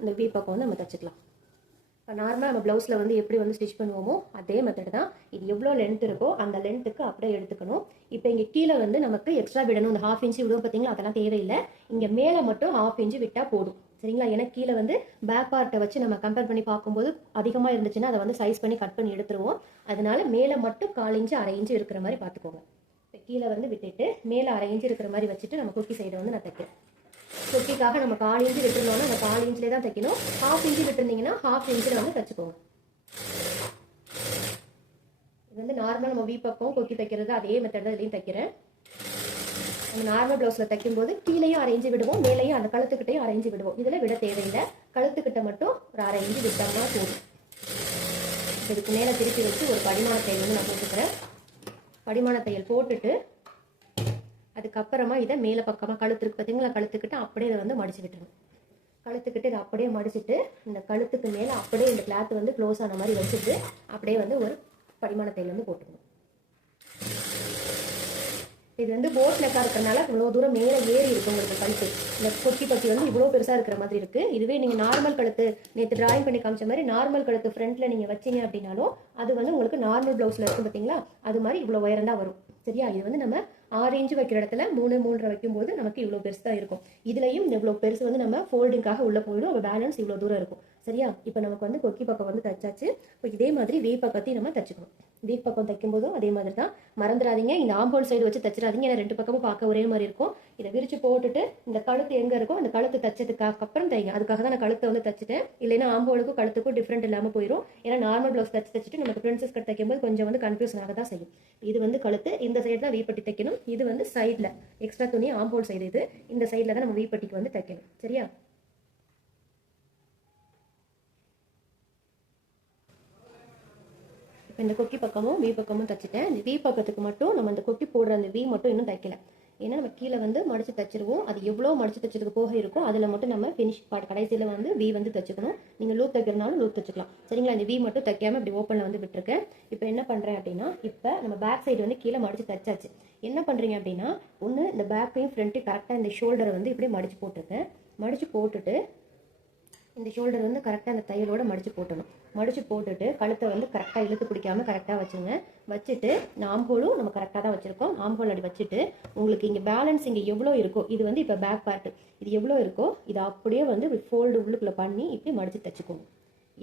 இந்த வி பக்கம் வந்து நம்ம தச்சுக்கலாம். இப்போ நார்மலாக நம்ம ப்ளவுஸில் வந்து எப்படி வந்து ஸ்டிச் பண்ணுவோமோ அதே மெத்தட் தான். இது எவ்வளோ லென்த் இருக்கோ அந்த லென்த்துக்கு அப்படியே எடுத்துக்கணும். இப்போ இங்கே கீழே வந்து நமக்கு எக்ஸ்ட்ரா விடணும். இந்த 1/2 இன்ச்சு விடுவோம் பார்த்தீங்களா, அதெல்லாம் தேவையில்லை. இங்கே மேலே மட்டும் 1/2 இன்ச்சு விட்டால் போதும். சரிங்களா? ஏன்னா கீழே வந்து பேக் பார்ட்டை வச்சு நம்ம கம்பேர் பண்ணி பார்க்கும்போது அதிகமாக இருந்துச்சுன்னா அதை வந்து சைஸ் பண்ணி கட் பண்ணி எடுத்துருவோம். அதனால மேலே மட்டும் 1/4 இன்ச்சு 1/2 இன்ச்சு இருக்கிற மாதிரி பார்த்துக்கோங்க. இப்போ கீழே வந்து விட்டுட்டு மேலே 1/2 இன்ச்சு இருக்கிற மாதிரி வச்சுட்டு நம்ம குக்கி சைடை வந்து நான் தைக்கிறேன். கொக்கிக்காக நம்ம 1/4 இன்ச்சு விட்டுருந்தோம்னா அந்த 1/4 இன்ச்சிலே தான் தைக்கணும். 1/2 இன்ச்சு விட்டுருந்தீங்கன்னா 1/2 இன்ச்சில் வந்து தைச்சுக்கோங்க. இது வந்து நார்மலாக நம்ம வி பக்கம் கொக்கி தைக்கிறது அதே மெத்தட் தான் இதையும் தைக்கிறேன். நம்ம நார்மல் ப்ளவுஸில் தைக்கும்போது கீழேயும் 1/2 இன்ச்சு விடுவோம், மேலேயும் அந்த கழுத்துக்கிட்டையும் 1/2 இன்ச்சு விடுவோம். இதில் விட தேவையில்லை, கழுத்துக்கிட்ட மட்டும் ஒரு 1/2 இன்ச்சு விட்டோம்னா போதும். இதுக்கு மேலே திருப்பி வச்சு ஒரு படிமான தையல் வந்து நான் போட்டுக்கிறேன். படிமான தையல் போட்டுட்டு அதுக்கப்புறமா இதை மேலே பக்கமாக கழுத்துக்கு பார்த்தீங்களா, கழுத்துக்கிட்ட அப்படியே இதை வந்து மடிச்சு விட்டுருங்க. கழுத்துக்கிட்டு இதை அப்படியே மடிச்சுட்டு இந்த கழுத்துக்கு மேலே அப்படியே இந்த கிளாத் வந்து க்ளோஸ் ஆன மாதிரி வச்சுட்டு அப்படியே வந்து ஒரு படிமான தையல் வந்து போட்டுக்கணும். இது வந்து போட் நெக்காக இருக்கிறனால இவ்வளோ தூரம் மேலே ஏறி இருக்கும் உங்களுக்கு கழுத்து. இந்த கொக்கி பத்தி வந்து இவ்வளோ பெருசாக இருக்கிற மாதிரி இருக்குது. இதுவே நீங்கள் நார்மல் கழுத்து நேற்று டிராயிங் பண்ணி காமிச்ச மாதிரி நார்மல் கழுத்து ஃப்ரண்ட்டில் நீங்கள் வச்சிங்க அப்படின்னாலும் அது வந்து உங்களுக்கு நார்மல் ப்ளவுஸில் இருக்கும் பார்த்தீங்களா, அது மாதிரி இவ்வளோ உயரம் தான் வரும். சரியா? இது வந்து நம்ம 6 இன்ச்சு வைக்கிற இடத்துல 3.5 வைக்கும்போது நமக்கு இவ்வளோ பெருசு தான் இருக்கும். இதுலையும் இந்த இவ்வளோ பெருசு வந்து நம்ம ஃபோல்டிங்காக உள்ளே போயிடும். அப்போ பேலன்ஸ் இவ்வளோ தூரம் இருக்கும். சரியா? இப்போ நமக்கு வந்து கொக்கி பக்கம் வந்து தச்சாச்சு. இப்போ இதே மாதிரி வே பக்கத்தையும் நம்ம தச்சுக்கணும். வீக் பக்கம் தைக்கும் போதும் அதே மாதிரி தான். மறந்துடாதீங்க, இந்த ஆம்போல் சைடு வச்சு தச்சிடாதீங்க, ஏன்னா 2 பக்கமும் பார்க்க ஒரே மாதிரி இருக்கும். இதை விரிச்சு போட்டுட்டு இந்த கழுத்து எங்கே இருக்கோ அந்த கழுத்து தச்சதுக்கு அப்புறம் தைங்க. அதுக்காக தான் நான் கழுத்தை வந்து தச்சுட்டேன். இல்லைன்னா ஆம்போலுக்கும் கழுத்துக்கும் டிஃப்ரெண்ட் இல்லாமல் போயிடும். ஏன்னா நார்மல் ப்ளவுஸ் தச்சுட்டு நமக்கு பிரின்சஸ் கட் தைக்கும்போது கொஞ்சம் வந்து கன்ஃபியூஷன் ஆக தான் செய்யும். இது வந்து கழுத்து, இந்த சைடு தான் வீப்பட்டி தைக்கணும். இது வந்து சைடில் எக்ஸ்ட்ரா துணி ஆம்போல் சைடு, இது இந்த சைடில் தான் நம்ம வீப்பட்டிக்கு வந்து தைக்கணும். சரியா? இப்போ இந்த கொக்கி பக்கமும் வி பக்கமும் தைச்சிட்டேன். இந்த வி பக்கத்துக்கு மட்டும் நம்ம இந்த கொக்கி போடுற அந்த வி மட்டும் இன்னும் தைக்கல. ஏன்னா நம்ம கீழே வந்து மடிச்சு தைச்சிருவோம். அது எவ்வளோ மடிச்சு தைச்சதுக்கு போக இருக்கும் அதில் மட்டும் நம்ம ஃபினிஷ் பார்ட் கடைசியில் வந்து வி வந்து தைச்சிக்கணும். நீங்கள் லூப் தைக்கிறனாலும் லூப் தைச்சிக்கலாம். சரிங்களா? இந்த வி மட்டும் தைக்காமல் இப்படி ஓப்பனில் வந்து விட்டுருக்கேன். இப்போ என்ன பண்ணுறேன் அப்படின்னா, இப்போ நம்ம பேக் சைடு வந்து கீழே மடிச்சு தைச்சாச்சு. என்ன பண்ணுறீங்க அப்படின்னா, ஒன்று இந்த பேக்கையும் ஃப்ரண்ட்டையும் கரெக்டாக இந்த ஷோல்டரை வந்து இப்படி மடிச்சு போட்டிருக்கேன். மடிச்சு போட்டுட்டு இந்த ஷோல்டர் வந்து கரெக்டாக அந்த தையலோட மடிச்சு போட்டணும். மடிச்சு போட்டுட்டு கழுத்தை வந்து கரெக்டாக இழுத்து பிடிக்காம கரெக்டாக வச்சுங்க. வச்சுட்டு ஆம்போலும் நம்ம கரெக்டாக தான் வச்சுருக்கோம். ஆம்போல் அடி வச்சுட்டு உங்களுக்கு இங்கே பேலன்ஸ் இங்கே எவ்வளோ இருக்கோ, இது வந்து இப்போ பேக் பார்ட்டு, இது எவ்வளோ இருக்கோ இதை அப்படியே வந்து ஃபோல்டு உள்ளுக்குள்ளே பண்ணி இப்படி மடித்து தைச்சிக்கோங்க.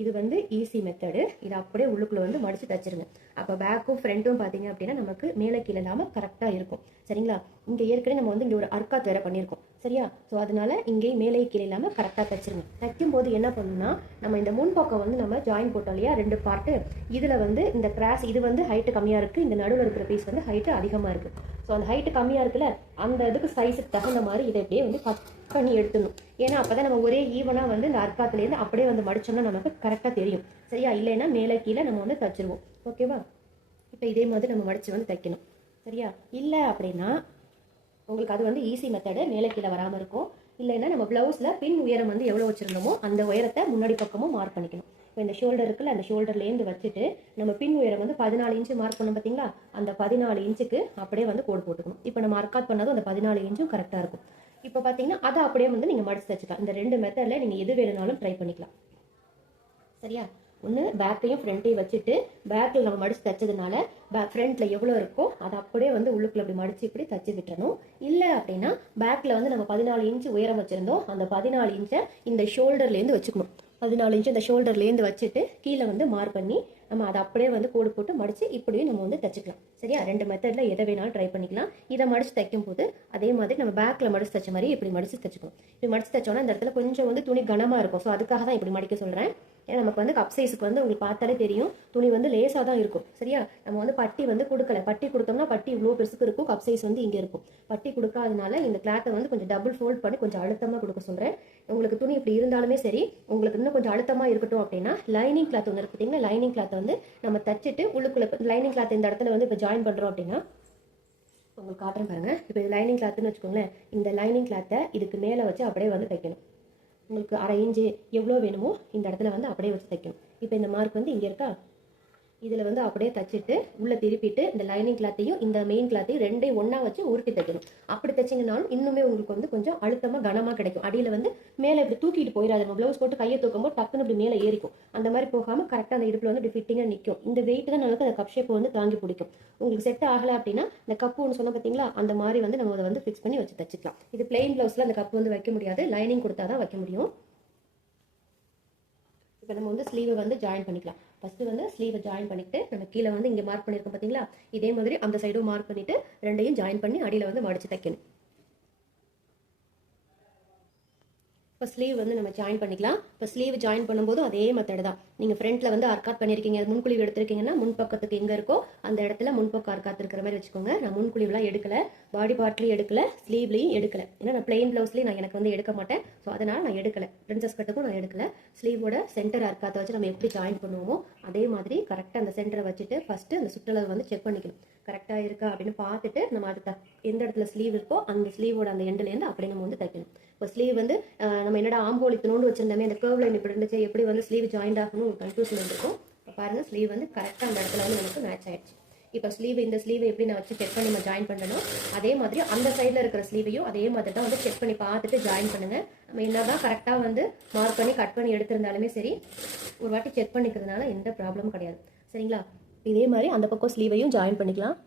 இது வந்து ஈஸி மெத்தடு. இதை அப்படியே உள்ளுக்குள்ளே வந்து மடித்து தைச்சிருங்க. அப்போ பேக்கும் ஃப்ரண்ட்டும் பார்த்தீங்க அப்படின்னா நமக்கு மேலே கீழே இல்லாமல் கரெக்டாக இருக்கும். சரிங்களா? இங்கே ஏற்கனவே நம்ம வந்து இங்கே ஒரு அர்க்காத் வேற பண்ணியிருக்கோம். சரியா? ஸோ அதனால இங்கே மேலே கீழே இல்லாமல் கரெக்டாக தைச்சிருங்க. தைக்கும் போது என்ன பண்ணணும்னா, நம்ம இந்த முன்பக்கம் வந்து நம்ம ஜாயின் போட்டோம் இல்லையா 2 பார்ட்டு, இதில் வந்து இந்த கிராஸ் இது வந்து ஹைட்டு கம்மியாக இருக்குது, இந்த நடுவில் இருக்கிற பீஸ் வந்து ஹைட்டு அதிகமாக இருக்குது. ஸோ அந்த ஹைட்டு கம்மியாக இருக்குல்ல, அந்த இதுக்கு சைஸுக்கு தகுந்த மாதிரி இதை இப்படியே வந்து கட் பண்ணி எடுத்துடணும். ஏன்னா அப்போ தான் நம்ம ஒரே ஈவனாக வந்து இந்த அர்க்காத்துலேருந்து அப்படியே வந்து மடிச்சோம்னா நமக்கு கரெக்டாக தெரியும். சரியா? இல்லைன்னா மேலே கீழே நம்ம வந்து தைச்சிருவோம். ஓகேவா? இப்போ இதே மாதிரி நம்ம மடித்து வந்து தைக்கணும். சரியா? இல்லை அப்படின்னா உங்களுக்கு அது வந்து ஈஸி மெத்தடு, மேலே கீழே வராமல் இருக்கும். இல்லைன்னா நம்ம ப்ளவுஸில் பின் உயரம் வந்து எவ்வளோ வச்சுருந்தோமோ அந்த உயரத்தை முன்னாடி பக்கமும் மார்க் பண்ணிக்கணும். இப்போ இந்த ஷோல்டர் இருக்குல்ல, அந்த ஷோல்டர்லேருந்து வச்சுட்டு நம்ம பின் உயரம் வந்து 14 இன்ச்சு மார்க் பண்ணோம் பார்த்தீங்களா, அந்த 14 இன்ச்சுக்கு அப்படியே வந்து கோடு போட்டுக்கணும். இப்போ நம்ம அர்க்காத் பண்ணதும் அந்த 14 இன்ச்சும் கரெக்டாக இருக்கும். இப்போ பார்த்தீங்கன்னா அதை அப்படியே வந்து நீங்கள் மடிச்சு தச்சுக்கலாம். இந்த 2 மெத்தடில் நீங்கள் எது வேணும்னாலும் ட்ரை பண்ணிக்கலாம். சரியா? ஒன்று பேக்கையும் ஃப்ரண்ட்டையும் வச்சுட்டு பேக்கில் நம்ம மடித்து தைச்சதுனால ஃப்ரண்ட்டில் எவ்வளோ இருக்கோ அதை அப்படியே வந்து உள்ளுக்குள்ள அப்படி மடித்து இப்படி தச்சு விட்டுறணும். இல்லை அப்படின்னா பேக்கில் வந்து நம்ம 14 இன்ச்சு உயரம் வச்சுருந்தோம், அந்த 14 இன்ச்சை இந்த ஷோல்டர்லேருந்து வச்சுக்கணும். 14 இன்ச்சு இந்த ஷோல்டர்லேருந்து வச்சுட்டு கீழே வந்து மார்க் பண்ணி நம்ம அதை அப்படியே வந்து கோடு போட்டு மடித்து இப்படியும் நம்ம வந்து தைச்சிக்கலாம். சரியா? 2 மெத்தடில் எதை வேணாலும் ட்ரை பண்ணிக்கலாம். இதை மடித்து தைக்கும் போது அதே மாதிரி நம்ம பேக்கில் மடித்து தைச்ச மாதிரி இப்படி மடித்து தைச்சிக்கணும். இப்படி மடித்து தைச்சோன்னா இந்த இடத்துல கொஞ்சம் வந்து துணி கனமாக இருக்கும். ஸோ அதுக்காக தான் இப்படி மடிக்க சொல்கிறேன். ஏன்னா நமக்கு வந்து கப் சைஸுக்கு வந்து உங்களுக்கு பார்த்தாலே தெரியும் துணி வந்து லேசாக தான் இருக்கும். சரியா? நம்ம வந்து பட்டி வந்து கொடுக்கல. பட்டி கொடுத்தோம்னா பட்டி இவ்வளோ பெருசுக்கு இருக்கும், கப் சைஸ் வந்து இங்கே இருக்கும். பட்டி கொடுக்காதனால இந்த கிளாத்தை வந்து கொஞ்சம் டபுள் ஃபோல்ட் பண்ணி கொஞ்சம் அழுத்தமாக கொடுக்க சொல்கிறேன். உங்களுக்கு துணி இப்படி இருந்தாலுமே சரி, உங்களுக்கு இன்னும் கொஞ்சம் அழுத்தமாக இருக்கட்டும் அப்படின்னா லைனிங் கிளாத் ஒன்று பார்த்தீங்கன்னா, லைனிங் கிளாத்தை வந்து நம்ம தச்சுட்டு உள்ளுக்குள்ளே லைனிங் கிளாத் இந்த இடத்துல வந்து இப்போ ஜாயின் பண்ணுறோம் அப்படின்னா உங்களுக்கு காட்டுறேன் பாருங்க. இப்போ இது லைனிங் கிளாத்துன்னு வச்சுக்கோங்களேன். இந்த லைனிங் கிளாத்தை இதுக்கு மேலே வச்சு அப்படியே வந்து தைக்கணும். உங்களுக்கு 1/2 இன்ச்சு எவ்வளோ வேணுமோ இந்த இடத்துல வந்து அப்படியே வச்சு தைக்கணும். இப்போ இந்த மார்க் வந்து இங்கே இருக்கா, இதில் வந்து அப்படியே தச்சுட்டு உள்ளே திருப்பிட்டு இந்த லைனிங் கிளாத்தையும் இந்த மெயின் கிளாத்தையும் 2ஐயும் ஒன்றா வச்சு உருட்டி தைக்கணும். அப்படி தைச்சிங்கனாலும் இன்னுமே உங்களுக்கு வந்து கொஞ்சம் அழுத்தமாக கனமாக கிடைக்கும். அடியில் வந்து மேலே இப்படி தூக்கிட்டு போயிடாது. நம்ம ப்ளவுஸ் போட்டு கையை தூக்கும்போது டக்குன்னு இப்படி மேலே ஏறிக்கும். அந்த மாதிரி போகாமல் கரெக்டாக அந்த இடுப்பில் வந்து இப்படி ஃபிட்டிங்காக நிற்கும். இந்த வெயிட் தான் நமக்கு அந்த கப் ஷேப் வந்து தாங்கி பிடிக்கும். உங்களுக்கு செட் ஆகலை அப்படின்னா இந்த கப்பு ஒன்று சொன்ன பார்த்தீங்களா, அந்த மாதிரி வந்து நம்ம அதை வந்து ஃபிக்ஸ் பண்ணி வச்சு தச்சுக்கலாம். இது பிளெயின் ப்ளவுஸில் அந்த கப்பு வந்து வைக்க முடியாது, லைனிங் கொடுத்தா தான் வைக்க முடியும். இப்போ நம்ம வந்து ஸ்லீவை வந்து ஜாயின் பண்ணிக்கலாம். ஃபஸ்ட்டு வந்து ஸ்லீவை ஜாயின் பண்ணிட்டு நம்ம கீழே வந்து இங்கே மார்க் பண்ணியிருக்கோம் பார்த்தீங்களா, இதே மாதிரி அந்த சைடும் மார்க் பண்ணிவிட்டு 2ஐயும் ஜாயின் பண்ணி அடியில் வந்து மடித்து தைக்கணும். இப்போ ஸ்லீவ் வந்து நம்ம ஜாயின் பண்ணிக்கலாம். இப்போ ஸ்லீவ் ஜாயின் பண்ணும்போது அதே மெத்தட் தான். நீங்கள் ஃப்ரண்ட்டில் வந்து அர்க்காத் பண்ணியிருக்கீங்க, முன்குழிவு எடுத்திருக்கீங்கன்னா முன்பக்கத்துக்கு எங்கே இருக்கோ அந்த இடத்துல முன்பக்கம் அர்க்காத் இருக்கிற மாதிரி வச்சுக்கோங்க. நான் முன்குழிவுலாம் எடுக்கலை, பாடி பார்ட்லையும் எடுக்கலை, ஸ்லீவ்லையும் எடுக்கலை. ஏன்னா நான் பிளெயின் ப்ளவுஸ்லேயும் நான் எனக்கு வந்து எடுக்க மாட்டேன். ஸோ அதனால் நான் எடுக்கலை. பிரின்சஸ் கட்டுக்கும் நான் எடுக்கலை. ஸ்லீவோட சென்டர் அர்க்காத்தை வச்சு நம்ம எப்படி ஜாயின் பண்ணுவோமோ அதே மாதிரி கரெக்டாக அந்த சென்டரை வச்சுட்டு ஃபஸ்ட்டு அந்த சுற்றளவு வந்து செக் பண்ணிக்கணும். கரெக்டாக இருக்கா அப்படின்னு பார்த்துட்டு நம்ம அதுக்கு எந்த இடத்துல ஸ்லீவ் இருக்கோ அந்த ஸ்லீவோட அந்த எண்ட்லேருந்து அப்படியே நம்ம வந்து தைக்கணும். இப்போ ஸ்லீவ் வந்து நம்ம என்னடா ஆம்போல் இத்தனோண்டு வச்சிருந்தோமே, அந்த கர்வ் லைன் இப்படி இருந்துச்சு, எப்படி வந்து ஸ்லீவ் ஜாயிண்ட் ஆகணும் கன்ஃபியூஷன் இருக்கும். இப்போ பாருங்கள், ஸ்லீவ் வந்து கரெக்டாக அந்த இடத்துல வந்து நமக்கு மேட்ச் ஆயிடுச்சு. இப்போ ஸ்லீவ் இந்த ஸ்லீவை எப்படி நான் வச்சு செக் பண்ணி நம்ம ஜாயின் பண்ணணும், அதே மாதிரி அந்த சைடில் இருக்கிற ஸ்லீவையும் அதே மாதிரி தான் வந்து செக் பண்ணி பார்த்துட்டு ஜாயின் பண்ணுங்கள். நம்ம என்ன தான் கரெக்டாக வந்து மார்க் பண்ணி கட் பண்ணி எடுத்திருந்தாலுமே சரி, ஒரு வாட்டி செக் பண்ணிக்கிறதுனால எந்த ப்ராப்ளமும் கிடையாது. சரிங்களா? இதே மாதிரி அந்த பக்கம் ஸ்லீவையும் ஜாயின் பண்ணிக்கலாம்.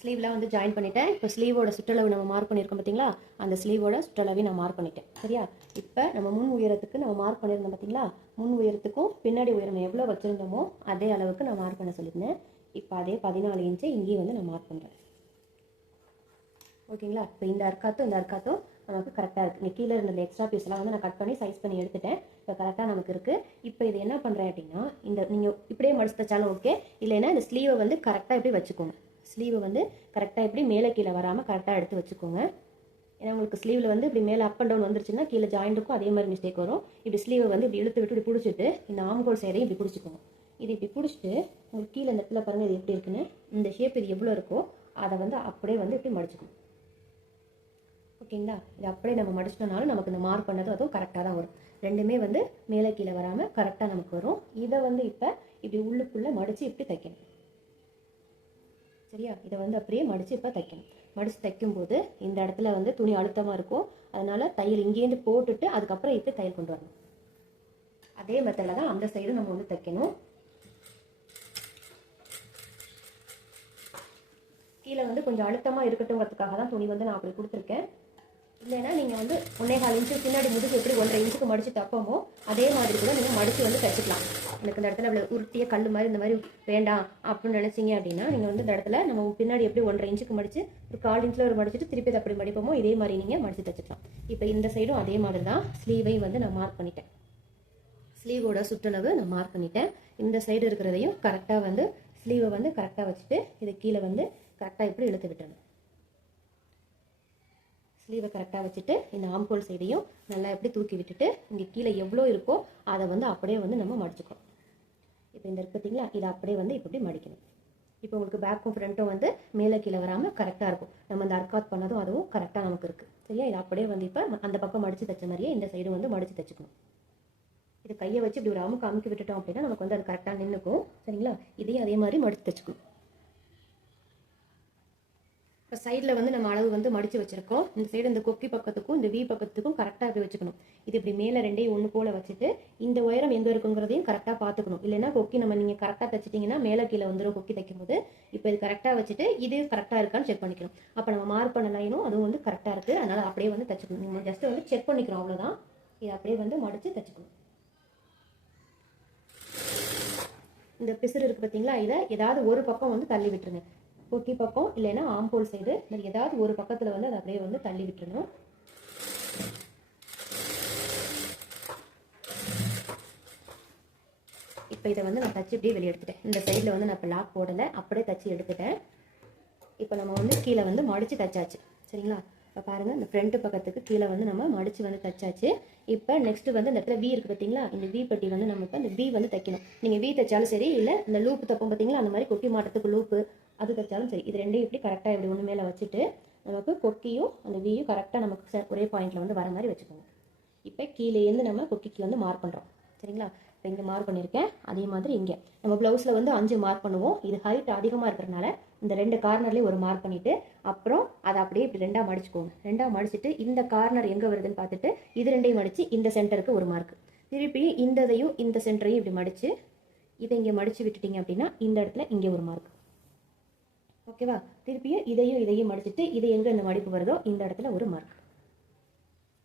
ஸ்லீவ்லாம் வந்து ஜாயின் பண்ணிட்டேன். இப்போ ஸ்லீவோட சுற்றளவு நம்ம மார்க் பண்ணியிருக்கோம் பார்த்தீங்களா, அந்த ஸ்லீவோட சுற்றளவையும் நான் மார்க் பண்ணிட்டேன். சரியா? இப்போ நம்ம முன் உயரத்துக்கு நம்ம மார்க் பண்ணியிருந்தோம் பார்த்தீங்களா, முன் உயரத்துக்கும் பின்னாடி உயரம் எவ்வளோ வச்சுருந்தோமோ அதே அளவுக்கு நான் மார்க் பண்ண சொல்லியிருந்தேன். இப்போ அதே 14 இன்ச்சு இங்கேயும் வந்து நான் மார்க் பண்ணுறேன். ஓகேங்களா? இப்போ இந்த அர்க்காத்தும் நமக்கு கரெக்டாக இருக்குது. இங்கே கீழே இருந்த எக்ஸ்ட்ரா பீஸ்லாம் வந்து நான் கட் பண்ணி சைஸ் பண்ணி எடுத்துட்டேன். இப்போ கரெக்டாக நமக்கு இருக்குது. இப்போ இது என்ன பண்ணுறேன் அப்படின்னா, இந்த நீங்கள் இப்படியே மடிச்சு தைச்சாலும் ஓகே, இல்லைன்னா இந்த ஸ்லீவை வந்து கரெக்டாக இப்படி வச்சுக்கோங்க. ஸ்லீவை வந்து கரெக்டாக இப்படி மேலே கீழே வராமல் கரெக்டாக எடுத்து வச்சுக்கோங்க. ஏன்னா உங்களுக்கு ஸ்லீவில் வந்து இப்படி மேலே அப் அண்ட் டவுன் வந்துருச்சுன்னா கீழே ஜாயிண்ட்டுக்கும் அதே மாதிரி மிஸ்டேக் வரும். இப்படி ஸ்லீவை வந்து இப்படி இழுத்து விட்டு இப்படி பிடிச்சிட்டு இந்த ஆம்கோல் சைடையும் இப்படி பிடிச்சிக்கோங்க. இது இப்படி பிடிச்சிட்டு உங்களுக்கு கீழே இந்த இடத்துல பாருங்கள் இது எப்படி இருக்குன்னு, இந்த ஷேப் இது எவ்வளோ இருக்கோ அதை வந்து அப்படியே வந்து இப்படி மடிச்சுக்கணும். ஓகேங்களா? இது அப்படியே நம்ம மடிச்சிட்டோம்னாலும் நமக்கு இந்த மார்க் பண்ணதும் அதுவும் கரெக்டாக தான் வரும். ரெண்டுமே வந்து மேலே கீழே வராமல் கரெக்டாக நமக்கு வரும். இதை வந்து இப்போ இப்படி உள்ளுக்குள்ளே மடித்து இப்படி தைக்கணும். சரியா? இதை வந்து அப்படியே மடித்து இப்போ தைக்கணும். மடித்து தைக்கும்போது இந்த இடத்துல வந்து துணி அழுத்தமாக இருக்கும். அதனால தையல் இங்கேருந்து போட்டுட்டு அதுக்கப்புறம் இப்படி தையல் கொண்டு வரணும். அதே மெத்தடில் தான் அந்த சைடு நம்ம வந்து தைக்கணும். கீழே வந்து கொஞ்சம் அழுத்தமாக இருக்கட்டும்ங்கிறதுக்காக தான் துணி வந்து நான் அப்படி கொடுத்துருக்கேன். இல்லைன்னா நீங்கள் வந்து 1.25 இன்ச்சு பின்னாடி முதுகு எப்படி 1.5 இன்ச்சுக்கு மடித்து தப்போமோ அதே மாதிரி கூட நீங்கள் மடித்து வந்து தைச்சிக்கலாம். எனக்கு இந்த இடத்துல அவ்வளோ உருட்டிய கல் மாதிரி இந்த மாதிரி வேண்டாம் அப்படின்னு நினச்சிங்க அப்படின்னா நீங்கள் வந்து இந்த இடத்துல நம்ம பின்னாடி எப்படி 1.5 இன்ச்சுக்கு மடித்து ஒரு 1/4 இன்ச்சில் ஒரு மடிச்சுட்டு திருப்பி அப்படி மடிப்போமோ இதே மாதிரி நீங்கள் மடித்து தைச்சிக்கலாம். இப்போ இந்த சைடும் அதே மாதிரி தான் ஸ்லீவை வந்து நான் மார்க் பண்ணிட்டேன். ஸ்லீவோட சுற்றளவு நான் மார்க் பண்ணிட்டேன். இந்த சைடு இருக்கிறதையும் கரெக்டாக வந்து ஸ்லீவை வந்து கரெக்டாக வச்சுட்டு இது கீழே வந்து கரெக்டாக இப்படி இழுத்து விட்டுறணும். ஸ்லீவை கரெக்டாக வச்சுட்டு இந்த ஆம்கோல் சைடையும் நல்லா எப்படி தூக்கி விட்டுட்டு இங்கே கீழே எவ்வளோ இருக்கோ அதை வந்து அப்படியே வந்து நம்ம மடிச்சுக்கணும். இப்போ இந்த இருக்கு பார்த்தீங்களா, இதை அப்படியே வந்து இப்படி மடிக்கணும். இப்போ உங்களுக்கு பேக்கும் ஃப்ரண்ட்டும் வந்து மேலே கீழே வராமல் கரெக்டாக இருக்கும். நம்ம இந்த அர்க்காத் பண்ணதும் அதுவும் கரெக்டாக நமக்கு இருக்குது. சரியா? இது அப்படியே வந்து இப்போ அந்த பக்கம் மடித்து தைச்ச மாதிரியே இந்த சைடு வந்து மடித்து தைச்சிக்கணும். இது கையை வச்சு இப்படி ஒரு அமுக்கி விட்டுட்டோம் அப்படின்னா நமக்கு வந்து அது கரெக்டாக நின்றுக்கும். சரிங்களா? இதையும் அதே மாதிரி மடித்து தைச்சிக்கணும். இப்போ சைடில் வந்து நம்ம அளவு வந்து மடித்து வச்சுருக்கோம். இந்த சைடு இந்த கொக்கி பக்கத்துக்கும் இந்த வி பக்கத்துக்கும் கரெக்டாக இப்படி வச்சுக்கணும். இது இப்படி மேலே ரெண்டையும் ஒன்று போல் வச்சுட்டு இந்த உயரம் எங்கே இருக்குங்கிறதையும் கரெக்டாக பார்த்துக்கணும். இல்லைன்னா கொக்கி நீங்கள் கரெக்டாக தைச்சிட்டிங்கன்னா மேலே கீழே வந்துடும் கொக்கி தைக்கும் போது. இப்போ இது கரெக்டாக வச்சுட்டு இது கரெக்டாக இருக்கான்னு செக் பண்ணிக்கணும். அப்போ நம்ம மார்க் பண்ண லைனும் அதுவும் வந்து கரெக்டாக இருக்குது. அதனால் அப்படியே வந்து தைச்சிக்கணும். நம்ம ஜஸ்ட்டு வந்து செக் பண்ணிக்கிறோம், அவ்வளோதான். இதை அப்படியே வந்து மடித்து தைச்சிக்கணும். இந்த பிசுறு இருக்குது பார்த்தீங்களா, இதை ஏதாவது ஒரு பக்கம் வந்து தள்ளி விட்டுருங்க. கொக்கி பக்கம் இல்லைன்னா ஆம்போல் சைடு ஏதாவது ஒரு பக்கத்தில் வந்து அதை அப்படியே வந்து தள்ளி விட்டுறணும். இப்போ இதை வந்து நான் தச்சு இப்படியே வெளியே எடுத்துட்டேன். இந்த சைடில் வந்து நான் இப்போ லாக் போடலை, அப்படியே தச்சு எடுத்துட்டேன். இப்போ நம்ம வந்து கீழே வந்து மடித்து தச்சாச்சு. சரிங்களா? இப்போ பாருங்கள், இந்த ஃப்ரண்ட்டு பக்கத்துக்கு கீழே வந்து நம்ம மடித்து வந்து தச்சாச்சு. இப்போ நெக்ஸ்ட்டு வந்து இந்த இடத்துல வி இருக்குது பார்த்தீங்களா, இந்த வி பட்டி வந்து நம்ம இப்போ இந்த வி வந்து தைக்கணும். நீங்கள் வி தைச்சாலும் சரி, இல்லை இந்த லூப்பு தைப்போம் பார்த்தீங்களா, அந்த மாதிரி கொக்கி மாட்டத்துக்கு லூப்பு அது தைச்சாலும் சரி. இது ரெண்டையும் இப்படி கரெக்டாக இப்படி ஒன்று மேலே வச்சுட்டு நமக்கு கொக்கியும் அந்த வியும் கரெக்டாக நமக்கு ஒரே பாயிண்டில் வந்து வர மாதிரி வச்சுக்கோங்க. இப்போ கீழேருந்து நம்ம கொக்கிக்கு வந்து மார்க் பண்ணுறோம். சரிங்களா? இப்போ இங்கே மார்க் பண்ணியிருக்கேன். அதே மாதிரி இங்கே நம்ம ப்ளவுஸில் வந்து 5 மார்க் பண்ணுவோம். இது ஹைட் அதிகமாக இருக்கிறனால இந்த 2 கார்னர்லேயும் ஒரு மார்க் பண்ணிவிட்டு அப்புறம் அதை அப்படியே இப்படி 2ஆக மடிச்சுக்கோங்க. 2ஆக மடிச்சுட்டு இந்த கார்னர் எங்கே வருதுன்னு பார்த்துட்டு இது 2ஐயும் மடித்து இந்த சென்டருக்கு ஒரு மார்க். திருப்பி இந்ததையும் இந்த சென்டரையும் இப்படி மடித்து இதை இங்கே மடித்து விட்டுட்டிங்க அப்படின்னா இந்த இடத்துல இங்கே ஒரு மார்க். ஓகேவா? திருப்பியும் இதையும் மடிச்சுட்டு இது எங்கே இந்த மடிப்பு வருதோ இந்த இடத்துல ஒரு மார்க்.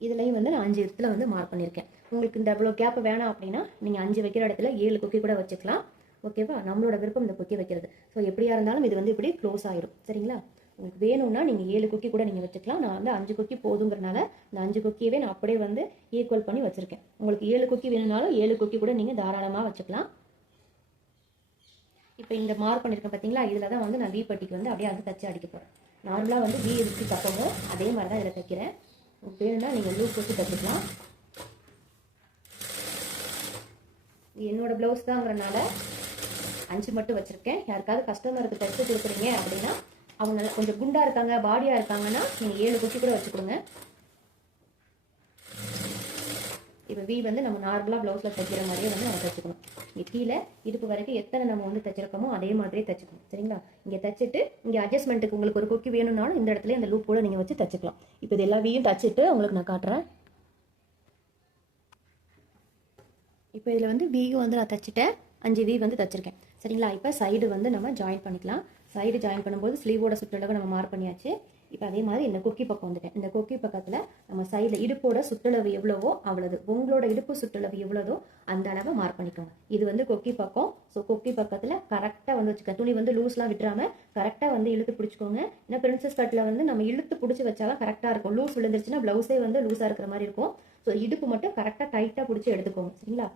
இதுலையும் வந்து நான் 5 இடத்துல வந்து மார்க் பண்ணியிருக்கேன். உங்களுக்கு இந்த அவ்வளோ கேப் வேணாம் அப்படின்னா நீங்கள் 5 வைக்கிற இடத்துல 7 கொக்கி கூட வச்சுக்கலாம். ஓகேவா? நம்மளோட விருப்பம் இந்த கொக்கி வைக்கிறது. ஸோ எப்படியா இருந்தாலும் இது வந்து இப்படி க்ளோஸ் ஆயிரும். சரிங்களா? உங்களுக்கு வேணும்னா நீங்கள் 7 கொக்கி கூட நீங்கள் வச்சுக்கலாம். நான் வந்து 5 கொக்கி போதுங்கிறனால இந்த 5 கொக்கியவே நான் அப்படியே வந்து ஈக்குவல் பண்ணி வச்சுருக்கேன். உங்களுக்கு 7 கொக்கி வேணும்னாலும் 7 கொக்கி கூட நீங்கள் தாராளமாக வச்சுக்கலாம். இப்போ இந்த மார்க் பண்ணியிருக்கேன் பார்த்தீங்களா, இதில் தான் வந்து நான் வி பட்டிக்கு வந்து அப்படியே வந்து தச்சு அடிக்க போகிறேன். நார்மலாக வந்து வி இருக்கு தப்பமோ அதே மாதிரி தான் இதில் தைக்கிறேன். வேணும்னா நீங்கள் லூப் வச்சு தைச்சிக்கலாம். என்னோடய ப்ளவுஸ் தாங்கிறனால 5 மட்டும் வச்சுருக்கேன். யாருக்காவது கஸ்டமருக்கு தைச்சு கொடுக்குறீங்க அப்படின்னா அவங்க கொஞ்சம் குண்டாக இருக்காங்க, பாடியாக இருக்காங்கன்னா நீங்கள் 7 கொக்கி கூட வச்சு கொடுங்க. இப்போ வி வந்து நம்ம நார்மலாக ப்ளவுஸில் தைக்கிற மாதிரியே வந்து நம்ம தைச்சிக்கணும். இங்கே கீழே இடுப்பு வரைக்கும் எத்தனை நம்ம வந்து தைச்சிருக்கோமோ அதே மாதிரியே தைச்சிக்கணும். சரிங்களா? இங்கே தைச்சிட்டு இங்கே அட்ஜஸ்ட்மெண்ட்டுக்கு உங்களுக்கு ஒரு கொக்கி வேணும்னாலும் இந்த இடத்துல இந்த லூப் கூட நீங்கள் வச்சு தைச்சிக்கலாம். இப்போ இது எல்லா வியும் தைச்சிட்டு உங்களுக்கு நான் காட்டுறேன். இப்போ இதில் வந்து வியும் வந்து நான் தைச்சிட்டேன். 5 வி வந்து தைச்சிருக்கேன். சரிங்களா? இப்போ சைடு வந்து நம்ம ஜாயின் பண்ணிக்கலாம். சைடு ஜாயின் பண்ணும்போது ஸ்லீவோட சுற்றளவு நம்ம மார்க் பண்ணியாச்சு. இப்போ அதே மாதிரி இந்த கொக்கி பக்கம் வந்துட்டேன். இந்த கொக்கி பக்கத்தில் நம்ம சைடில் இடுப்போட சுற்றளவு எவ்வளவோ அவ்வளவு, உங்களோட இடுப்பு சுற்றளவு எவ்வளவோ அந்த அளவை மார்க் பண்ணிக்கோங்க. இது வந்து கொக்கி பக்கம். ஸோ கொக்கி பக்கத்தில் கரெக்டாக வந்து வச்சுக்க. துணி வந்து லூஸ்லாம் விட்டுறாம கரெக்டாக வந்து இழுத்து பிடிச்சிக்கோங்க. ஏன்னா பிரின்சஸ் கட்டில் வந்து நம்ம இழுத்து பிடிச்சி வச்சாலும் கரெக்டாக இருக்கும். லூஸ் விழுந்துருச்சுன்னா ப்ளவுஸே வந்து லூஸாக இருக்கிற மாதிரி இருக்கும். ஸோ இடுப்பு மட்டும் கரெக்டாக டைட்டாக பிடிச்சி எடுத்துக்கோங்க. சரிங்களா?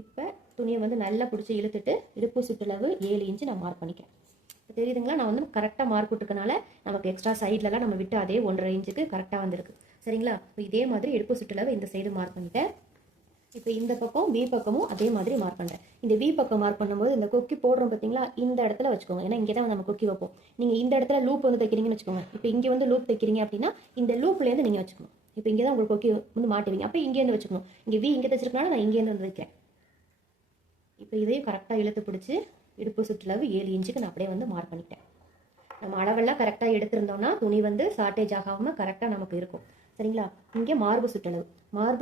இப்போ துணியை வந்து நல்லா பிடிச்சி இழுத்துட்டு இடுப்பு சுற்றளவு 7 இன்ச்சு நான் மார்க் பண்ணிக்கிறேன். தெரியுதுங்களா? நான் வந்து கரெக்டாக மார்க் விட்டுருக்கனால நமக்கு எக்ஸ்ட்ரா சைட்லலாம் நம்ம விட்டு அதே 1.5 இன்ச்சுக்கு கரெக்டாக வந்துருக்கு. சரிங்களா? இதே மாதிரி இடுப்பு சுற்றளவு இந்த சைடு மார்க் பண்ணிட்டேன். இப்போ இந்த பக்கம் வி பக்கமும் அதே மாதிரி மார்க் பண்ணுறேன். இந்த வி பக்கம் மார்க் பண்ணும்போது இந்த கொக்கி போடுறோம் பார்த்தீங்களா, இந்த இடத்துல வச்சுக்கோங்க. ஏன்னா இங்கே தான் நம்ம கொக்கி வைப்போம். நீங்கள் இந்த இடத்துல லூப் வந்து தைக்கிறீங்கன்னு வச்சுக்கோங்க. இப்போ இங்கே வந்து லூப் தைக்கிறீங்க அப்படின்னா இந்த லூப்லேருந்து நீங்கள் வச்சுக்கணும். இப்போ இங்கே தான் உங்களுக்கு கொக்கி வந்து மாட்டுவீங்க. அப்போ இங்கேருந்து வச்சுக்கணும். இங்கே வி இங்கே தைச்சிருக்கனால நான் இங்கேருந்து வந்து வைக்கிறேன். இப்போ இதையும் கரெக்டாக இழுத்து பிடிச்சி இடுப்பு சுற்றளவு 7 இன்ச்சுக்கு நான் அப்படியே வந்து மார்க் பண்ணிட்டேன். நம்ம அளவெல்லாம் கரெக்டாக எடுத்திருந்தோம்னா துணி வந்து ஷார்ட்டேஜ் ஆகாமல் கரெக்டாக நமக்கு இருக்கும். சரிங்களா? இங்கே மார்பு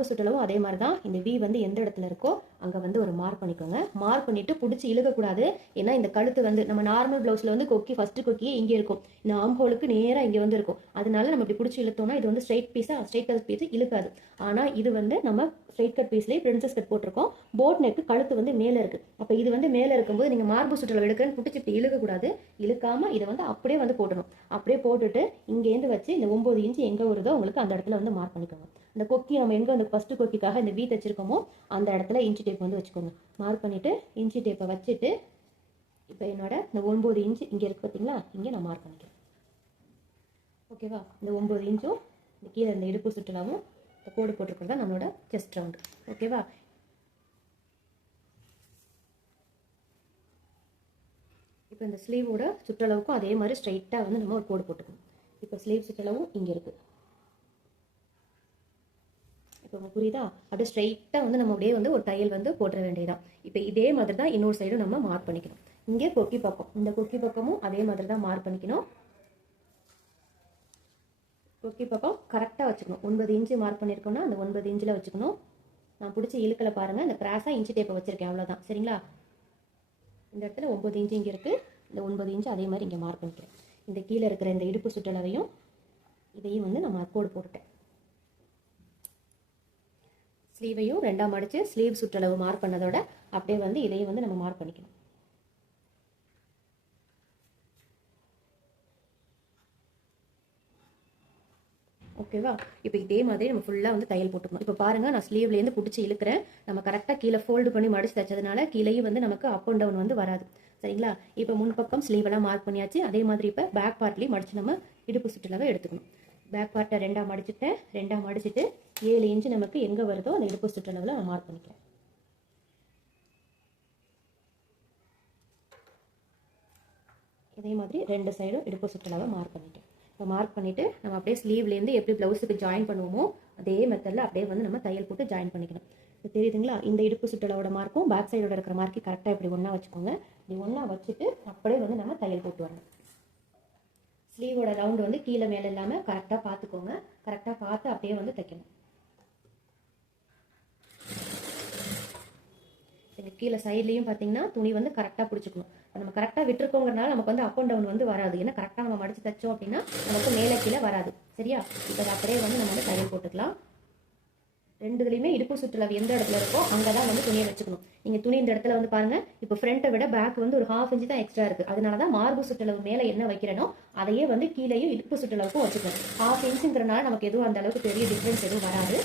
சுற்றளவும் அதே மாதிரி தான். இந்த வி வந்து எந்த இடத்துல இருக்கோ அங்கே வந்து ஒரு மார்க் பண்ணிக்கோங்க. மார்க் பண்ணிட்டு பிடிச்சி இழுக்கக்கூடாது. ஏன்னா இந்த கழுத்து வந்து நம்ம நார்மல் ப்ளவுஸில் வந்து கொக்கி ஃபஸ்ட்டு கொக்கியே இங்கே இருக்கும். இந்த ஆம்ஹோலுக்கு நேராக இங்கே வந்து இருக்கும். அதனால நம்ம இப்படி பிடிச்சி இழுத்தோம்னா இது வந்து ஸ்ட்ரைட் கட் பீஸ் இழுக்காது. ஆனால் இது வந்து நம்ம ஸ்ட்ரைட் கட் பீஸ்லேயே பிரின்சஸ் கட் போட்டிருக்கோம். போட் நெக்கு கழுத்து வந்து மேலே இருக்குது. அப்போ இது வந்து மேலே இருக்கும்போது நீங்கள் மார்பு சுற்றளவு எடுக்கிறேன்னு பிடிச்சி இப்படி இழுக்கக்கூடாது. இழுக்காமல் இதை வந்து அப்படியே வந்து போடணும். அப்படியே போட்டுட்டு இங்கேருந்து வச்சு இந்த 9 இன்ச்சு எங்கே வருதோ உங்களுக்கு அந்த இடத்துல வந்து மார்க் பண்ணிக்கோங்க. இந்த கொக்கி நம்ம எங்கே வந்து ஃபஸ்ட்டு கொக்கிக்காக இந்த வி தைச்சிருக்கோமோ அந்த இடத்துல இன்ச்சு டேப் வந்து வச்சுக்கோங்க. மார்க் பண்ணிவிட்டு இன்ச்சு டேப்பை வச்சுட்டு இப்போ என்னோட இந்த 9 இன்ச்சு இங்கே இருக்குது பார்த்தீங்களா, இங்கே நான் மார்க் பண்ணிக்கிறேன். ஓகேவா? இந்த 9 இன்ச்சும் இந்த கீழே இந்த இடுப்பு சுற்றளவும் இந்த கோடு போட்டிருக்கிறது தான் நம்மளோட செஸ்ட் ரவுண்டு. ஓகேவா? இப்போ இந்த ஸ்லீவோட சுற்றளவுக்கும் அதே மாதிரி ஸ்ட்ரைட்டாக வந்து நம்ம ஒரு கோடு போட்டுக்கணும். இப்போ ஸ்லீவ் சுற்றளவும் இங்கே இருக்குது. இப்போ உங்களுக்கு புரியுதா? அப்படியே ஸ்ட்ரைட்டாக வந்து நம்ம அப்படியே வந்து ஒரு தையல் வந்து போட்டுற வேண்டியதான். இப்போ இதே மாதிரி தான் இன்னொரு சைடும் நம்ம மார்க் பண்ணிக்கணும். இங்கே கொக்கி பக்கம், இந்த கொக்கி பக்கமும் அதே மாதிரி தான் மார்க் பண்ணிக்கணும். கொக்கி பக்கம் கரெக்டாக வச்சுக்கணும். 9 இன்ச்சு மார்க் பண்ணியிருக்கோம்னா அந்த 9 இன்ச்சில் வச்சுக்கணும். நான் பிடிச்சி இழுக்கலை பாருங்கள். இந்த கிராஸாக இன்ச்சு டேப்பை வச்சுருக்கேன், அவ்வளோதான். சரிங்களா? இந்த இடத்துல 9 இன்ச்சு இங்கே இருக்குது. இந்த 9 இன்ச்சு அதே மாதிரி இங்கே மார்க் பண்ணிக்கிறேன். இந்த கீழே இருக்கிற இந்த இடுப்பு சுற்றளவையும் இதையும் வந்து நம்ம கோடு போட்டுட்டேன். ஸ்லீவையும் 2ஆ மடித்து ஸ்லீவ் சுற்றளவு மார்க் பண்ணதோட அப்படியே வந்து இதையும் வந்து நம்ம மார்க் பண்ணிக்கணும். ஓகேவா? இப்போ இதே மாதிரி நம்ம ஃபுல்லாக வந்து தையல் போட்டுக்கணும். இப்போ பாருங்கள், நான் ஸ்லீவ்லேருந்து பிடிச்சி இழுக்கிறேன். நம்ம கரெக்டாக கீழே ஃபோல்டு பண்ணி மடிச்சு தைச்சதுனால கீழேயும் வந்து நமக்கு அப் அண்ட் டவுன் வந்து வராது. சரிங்களா? இப்போ முன்பக்கம் ஸ்லீவெல்லாம் மார்க் பண்ணியாச்சு. அதே மாதிரி இப்போ பேக் பார்ட்லேயும் மடித்து நம்ம இடுப்பு சுற்றளவை எடுத்துக்கணும். பேக் பார்ட்டை 2ஆ மடிச்சுட்டேன். 2ஆ மடிச்சுட்டு 7 இன்ச்சு நமக்கு எங்கே வருதோ அந்த இடுப்பு சுற்றளவில் நான் மார்க் பண்ணிக்கிறேன். இதே மாதிரி 2 சைடும் இடுப்பு சுற்றளவை மார்க் பண்ணிட்டேன். இப்போ மார்க் பண்ணிவிட்டு நம்ம அப்படியே ஸ்லீவ்லேருந்து எப்படி ப்ளவுஸுக்கு ஜாயின் பண்ணுவோமோ அதே மெத்தடில் அப்படியே வந்து நம்ம தையல் போட்டு ஜாயின் பண்ணிக்கணும். இப்போ தெரியுதுங்களா? இந்த இடுப்பு சுற்றளவோட மார்க்கும் பேக் சைடோட இருக்கிற மார்க்கு கரெக்டாக இப்படி ஒன்றா வச்சுக்கோங்க. இப்படி ஒன்றா வச்சுட்டு அப்படியே வந்து நம்ம தையல் போட்டு வரணும். ஸ்லீவோட ரவுண்டு வந்து கீழே மேலே இல்லாமல் கரெக்டாக பார்த்துக்கோங்க. கரெக்டாக பார்த்து அப்படியே வந்து தைக்கணும். இந்த கீழே சைட்லேயும் பார்த்தீங்கன்னா துணி வந்து கரெக்டாக பிடிச்சிக்கணும். நம்ம கரெக்டாக விட்டுருக்கோங்கிறனால நமக்கு வந்து அப் அண்ட் டவுன் வந்து வராது. ஏன்னா கரெக்டாக நம்ம மடித்து தைச்சோம் அப்படின்னா நமக்கு மேலே கீழே வராது. சரியா? இப்போ அப்படியே வந்து நம்ம வந்து தையல் போட்டுக்கலாம். ரெண்டுலேயுமே இடுப்பு சுற்றளவு எந்த இடத்துல இருக்கோ அங்கே தான் வந்து துணியை வச்சுக்கணும். நீங்கள் துணி இந்த இடத்துல வந்து பாருங்கள், இப்போ ஃப்ரண்ட்டை விட பேக் வந்து ஒரு 1/2 இன்ச்சு தான் எக்ஸ்ட்ரா இருக்குது. அதனால தான் மார்பு சுற்றளவு மேலே என்ன வைக்கிறனோ அதையே வந்து கீழேயும் இடுப்பு சுற்றளவுக்கும் வச்சுக்கணும். 1/2 இன்ச்சுங்கிறனால நமக்கு எதுவும் அந்த அளவுக்கு பெரிய டிஃப்ரென்ஸ் எதுவும் வராது.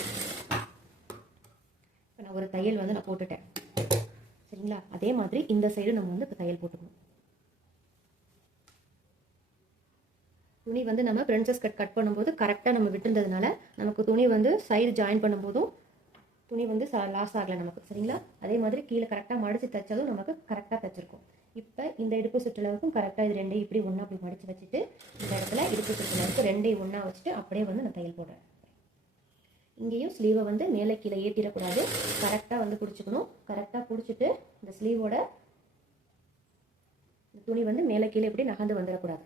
இப்போ நான் ஒரு தையல் வந்து நான் போட்டுட்டேன். சரிங்களா? அதே மாதிரி இந்த சைடு நம்ம வந்து இப்போ தையல் போட்டுக்கணும். துணி வந்து நம்ம பிரின்சஸ் கட் பண்ணும்போது கரெக்டாக நம்ம விட்டுருந்ததுனால நமக்கு துணி வந்து சைடு ஜாயின் பண்ணும்போதும் துணி வந்து லாஸ் ஆகலை நமக்கு. சரிங்களா? அதே மாதிரி கீழே கரெக்டாக மடித்து தைச்சதும் நமக்கு கரெக்டாக தைச்சிருக்கும். இப்போ இந்த இடுப்பு சுற்றளவுக்கும் கரெக்டாக இது ரெண்டையும் இப்படி ஒன்றா அப்படி மடித்து வச்சுட்டு இந்த இடத்துல இடுப்பு சுற்றளவுக்கு ரெண்டையும் ஒன்றா வச்சுட்டு அப்படியே வந்து நான் தையல் போடுறேன். இங்கேயும் ஸ்லீவை வந்து மேலே கீழே ஏற்றிடக்கூடாது. கரெக்டாக வந்து பிடிச்சிக்கணும். கரெக்டாக பிடிச்சிட்டு இந்த ஸ்லீவோட துணி வந்து மேலே கீழே இப்படி நகர்ந்து வந்துடக்கூடாது.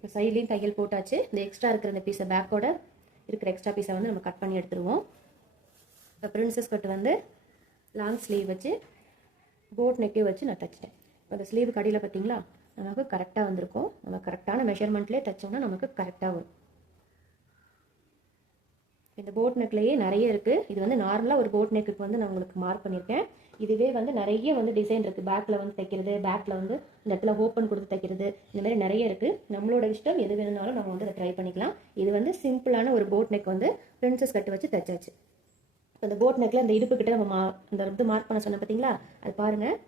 இப்போ சைட்லேயும் தையல் போட்டாச்சு. இந்த எக்ஸ்ட்ரா இருக்கிற இந்த பீஸை பேக்கோட இருக்கிற எக்ஸ்ட்ரா பீஸை வந்து நம்ம கட் பண்ணி எடுத்துருவோம். இப்போ பிரின்சஸ் கட் வந்து லாங் ஸ்லீவ் வச்சு போட் நெக்கே வச்சு நான் தைச்சிட்டேன். அந்த ஸ்லீவ் கடியில் பார்த்தீங்களா நமக்கு கரெக்டாக வந்திருக்கும். நம்ம கரெக்டான மெஷர்மெண்ட்லேயே தைச்சோம்னா நமக்கு கரெக்டாக வரும். இந்த போட் நெக்லேயே நிறைய இருக்குது. இது வந்து நார்மலாக ஒரு போட் நெக்குக்கு வந்து நான் உங்களுக்கு மார்க் பண்ணியிருக்கேன். இதுவே வந்து நிறைய வந்து டிசைன் இருக்குது. பேக்கில் வந்து தைக்கிறது, பேக்கில் வந்து இந்த இடத்துல ஓப்பன் கொடுத்து தைக்கிறது, இந்த மாதிரி நிறைய இருக்குது. நம்மளோட இஷ்டம் எது வேணும்னாலும் நம்ம வந்து அதை ட்ரை பண்ணிக்கலாம். இது வந்து சிம்பிளான ஒரு போட் நெக் வந்து பிரின்சஸ் கட் வச்சு தைச்சாச்சு. இந்த போட் நெக்கில் இந்த இடுப்பு கிட்ட நம்ம அந்த இது மார்க் பண்ண சொன்ன பார்த்தீங்களா, அது பாருங்கள்.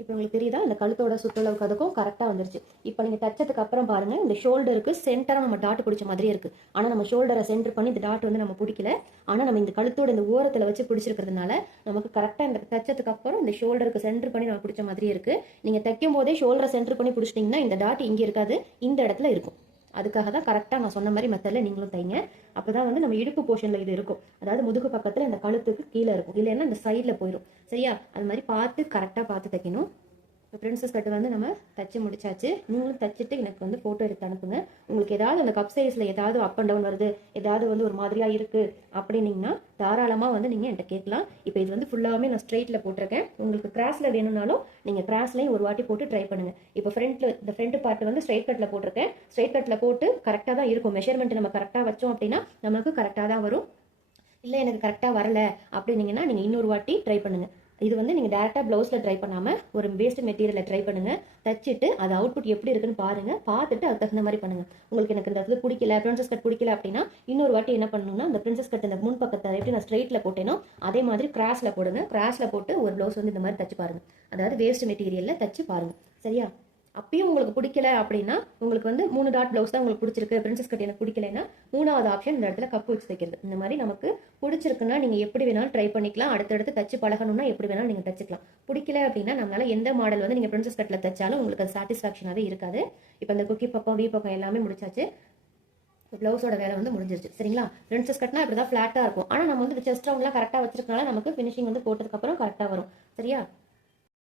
இப்போ உங்களுக்கு தெரியுதா, இந்த கழுத்தோட சுற்றளவுக்கு அதுக்கும் கரெக்டாக வந்துருச்சு. இப்போ நீங்கள் தைச்சதுக்கு அப்புறம் பாருங்கள், இந்த ஷோல்டருக்கு சென்டராக நம்ம டாட் பிடிச்ச மாதிரியே இருக்குது. ஆனால் நம்ம ஷோல்டரை சென்டர் பண்ணி இந்த டாட் வந்து நம்ம பிடிக்கல. ஆனால் நம்ம இந்த கழுத்தோட இந்த ஓரத்தில் வச்சு பிடிச்சிருக்கிறதுனால நமக்கு கரெக்டாக இந்த தைச்சதுக்கு அப்புறம் இந்த ஷோல்டருக்கு சென்டர் பண்ணி நம்ம பிடிச்ச மாதிரியே இருக்குது. நீங்கள் தைக்கும் போதே ஷோல்டரை சென்டர் பண்ணி பிடிச்சிட்டிங்கன்னா இந்த டாட் இங்கே இருக்காது, இந்த இடத்துல இருக்கும். அதுக்காக தான் கரெக்டாக நான் சொன்ன மாதிரி மெத்தடில் நீங்களும் தைங்க. அப்போ தான் வந்து நம்ம இடுப்பு போர்ஷனில் இது இருக்கும். அதாவது முதுகு பக்கத்தில் இந்த கழுத்துக்கு கீழே இருக்கும், இல்லைன்னா இந்த சைடில் போயிடும். சரியா? அது மாதிரி பார்த்து கரெக்டாக பார்த்து தைக்கணும். இப்போ பிரின்சஸ் கட் வந்து நம்ம தச்சு முடிச்சாச்சு. நீங்களும் தச்சுட்டு எனக்கு வந்து ஃபோட்டோ எடுத்து அனுப்புங்க. உங்களுக்கு ஏதாவது அந்த கப் சைஸில் ஏதாவது அப் அண்ட் டவுன் வருது, ஏதாவது வந்து ஒரு மாதிரியாக இருக்குது அப்படின்னீங்கன்னா தாராளமாக வந்து நீங்கள் என்கிட்ட கேட்கலாம். இப்போ இது வந்து ஃபுல்லாகவே நான் ஸ்ட்ரெயிட்டில் போட்டிருக்கேன். உங்களுக்கு கிராஸில் வேணும்னாலும் நீங்கள் கிராஸ்லையும் ஒரு வாட்டி போட்டு ட்ரை பண்ணுங்கள். இப்போ இந்த ஃப்ரண்ட் பார்ட் வந்து ஸ்ட்ரெயிட் கட்டில் போட்டிருக்கேன். ஸ்ட்ரெயிட் கட்டில் போட்டு கரெக்டாக தான் இருக்கும். மெஷர்மெண்ட் நம்ம கரெக்டாக வச்சோம் அப்படின்னா நமக்கு கரெக்டாக தான் வரும். இல்லை எனக்கு கரெக்டாக வரல அப்படின்னீங்கன்னா நீங்கள் இன்னொரு வாட்டி ட்ரை பண்ணுங்கள். இது வந்து நீங்கள் டேரெக்டாக ப்ளவுஸில் ட்ரை பண்ணாமல் ஒரு வேஸ்ட் மெட்டீரியலில் ட்ரை பண்ணுங்கள். தச்சுட்டு அது அவுட்புட் எப்படி இருக்குன்னு பாருங்கள். பார்த்துட்டு அதுக்கு தகுந்த மாதிரி பண்ணுங்கள். உங்களுக்கு எனக்கு இந்த இது பிடிக்கல, பிரின்சஸ் கட் பிடிக்கல அப்படின்னா இன்னொரு வாட்டி என்ன பண்ணணும்னா, அந்த பிரின்சஸ் கட் இந்த முன் பக்கத்தை எப்படி நான் ஸ்ட்ரெயிட்டில் போட்டேனோ அதே மாதிரி கிராஸில் போடுங்க. கிராஸில் போட்டு ஒரு ப்ளவுஸ் வந்து இந்த மாதிரி தச்சு பாருங்கள். அதாவது வேஸ்ட் மெட்டீரியலில் தச்சு பாருங்கள். சரியா? அப்பயும் உங்களுக்கு பிடிக்கல அப்படின்னா, உங்களுக்கு வந்து 3 டாட் ப்ளவுஸ் தான் உங்களுக்கு பிடிச்சிருக்கு, பிரின்சஸ் கட் எனக்கு பிடிக்கலைன்னா 3வது ஆப்ஷன் இந்த இடத்துல கப்பு வச்சு தைக்கிறது. இந்த மாதிரி நமக்கு பிடிச்சிருக்குன்னா நீங்கள் எப்படி வேணாலும் ட்ரை பண்ணிக்கலாம். அடுத்தடுத்து தச்சு பழகணும்னா எப்படி வேணாலும் நீங்கள் தச்சுக்கலாம். பிடிக்கல அப்படின்னா நம்மளால எந்த மாடல் வந்து நீங்கள் பிரின்சஸ் கட்டில் தைச்சாலும் உங்களுக்கு அது சாட்டிஸ்ஃபேக்ஷனாகவே இருக்காது. இப்போ இந்த குக்கி பக்கம், வி பக்கம் எல்லாமே முடிச்சாச்சு. ப்ளவுஸோட வேலை வந்து முடிஞ்சிருச்சு. சரிங்களா? பிரின்சஸ் கட்னா இப்படி தான் ஃப்ளாட்டாக இருக்கும். ஆனால் நம்ம வந்து செஸ்ட் ரவுண்ட்லாம் கரெக்டாக வச்சிருக்கனால நமக்கு ஃபினிஷிங் வந்து போட்டதுக்கப்புறம் கரெக்டாக வரும். சரியா?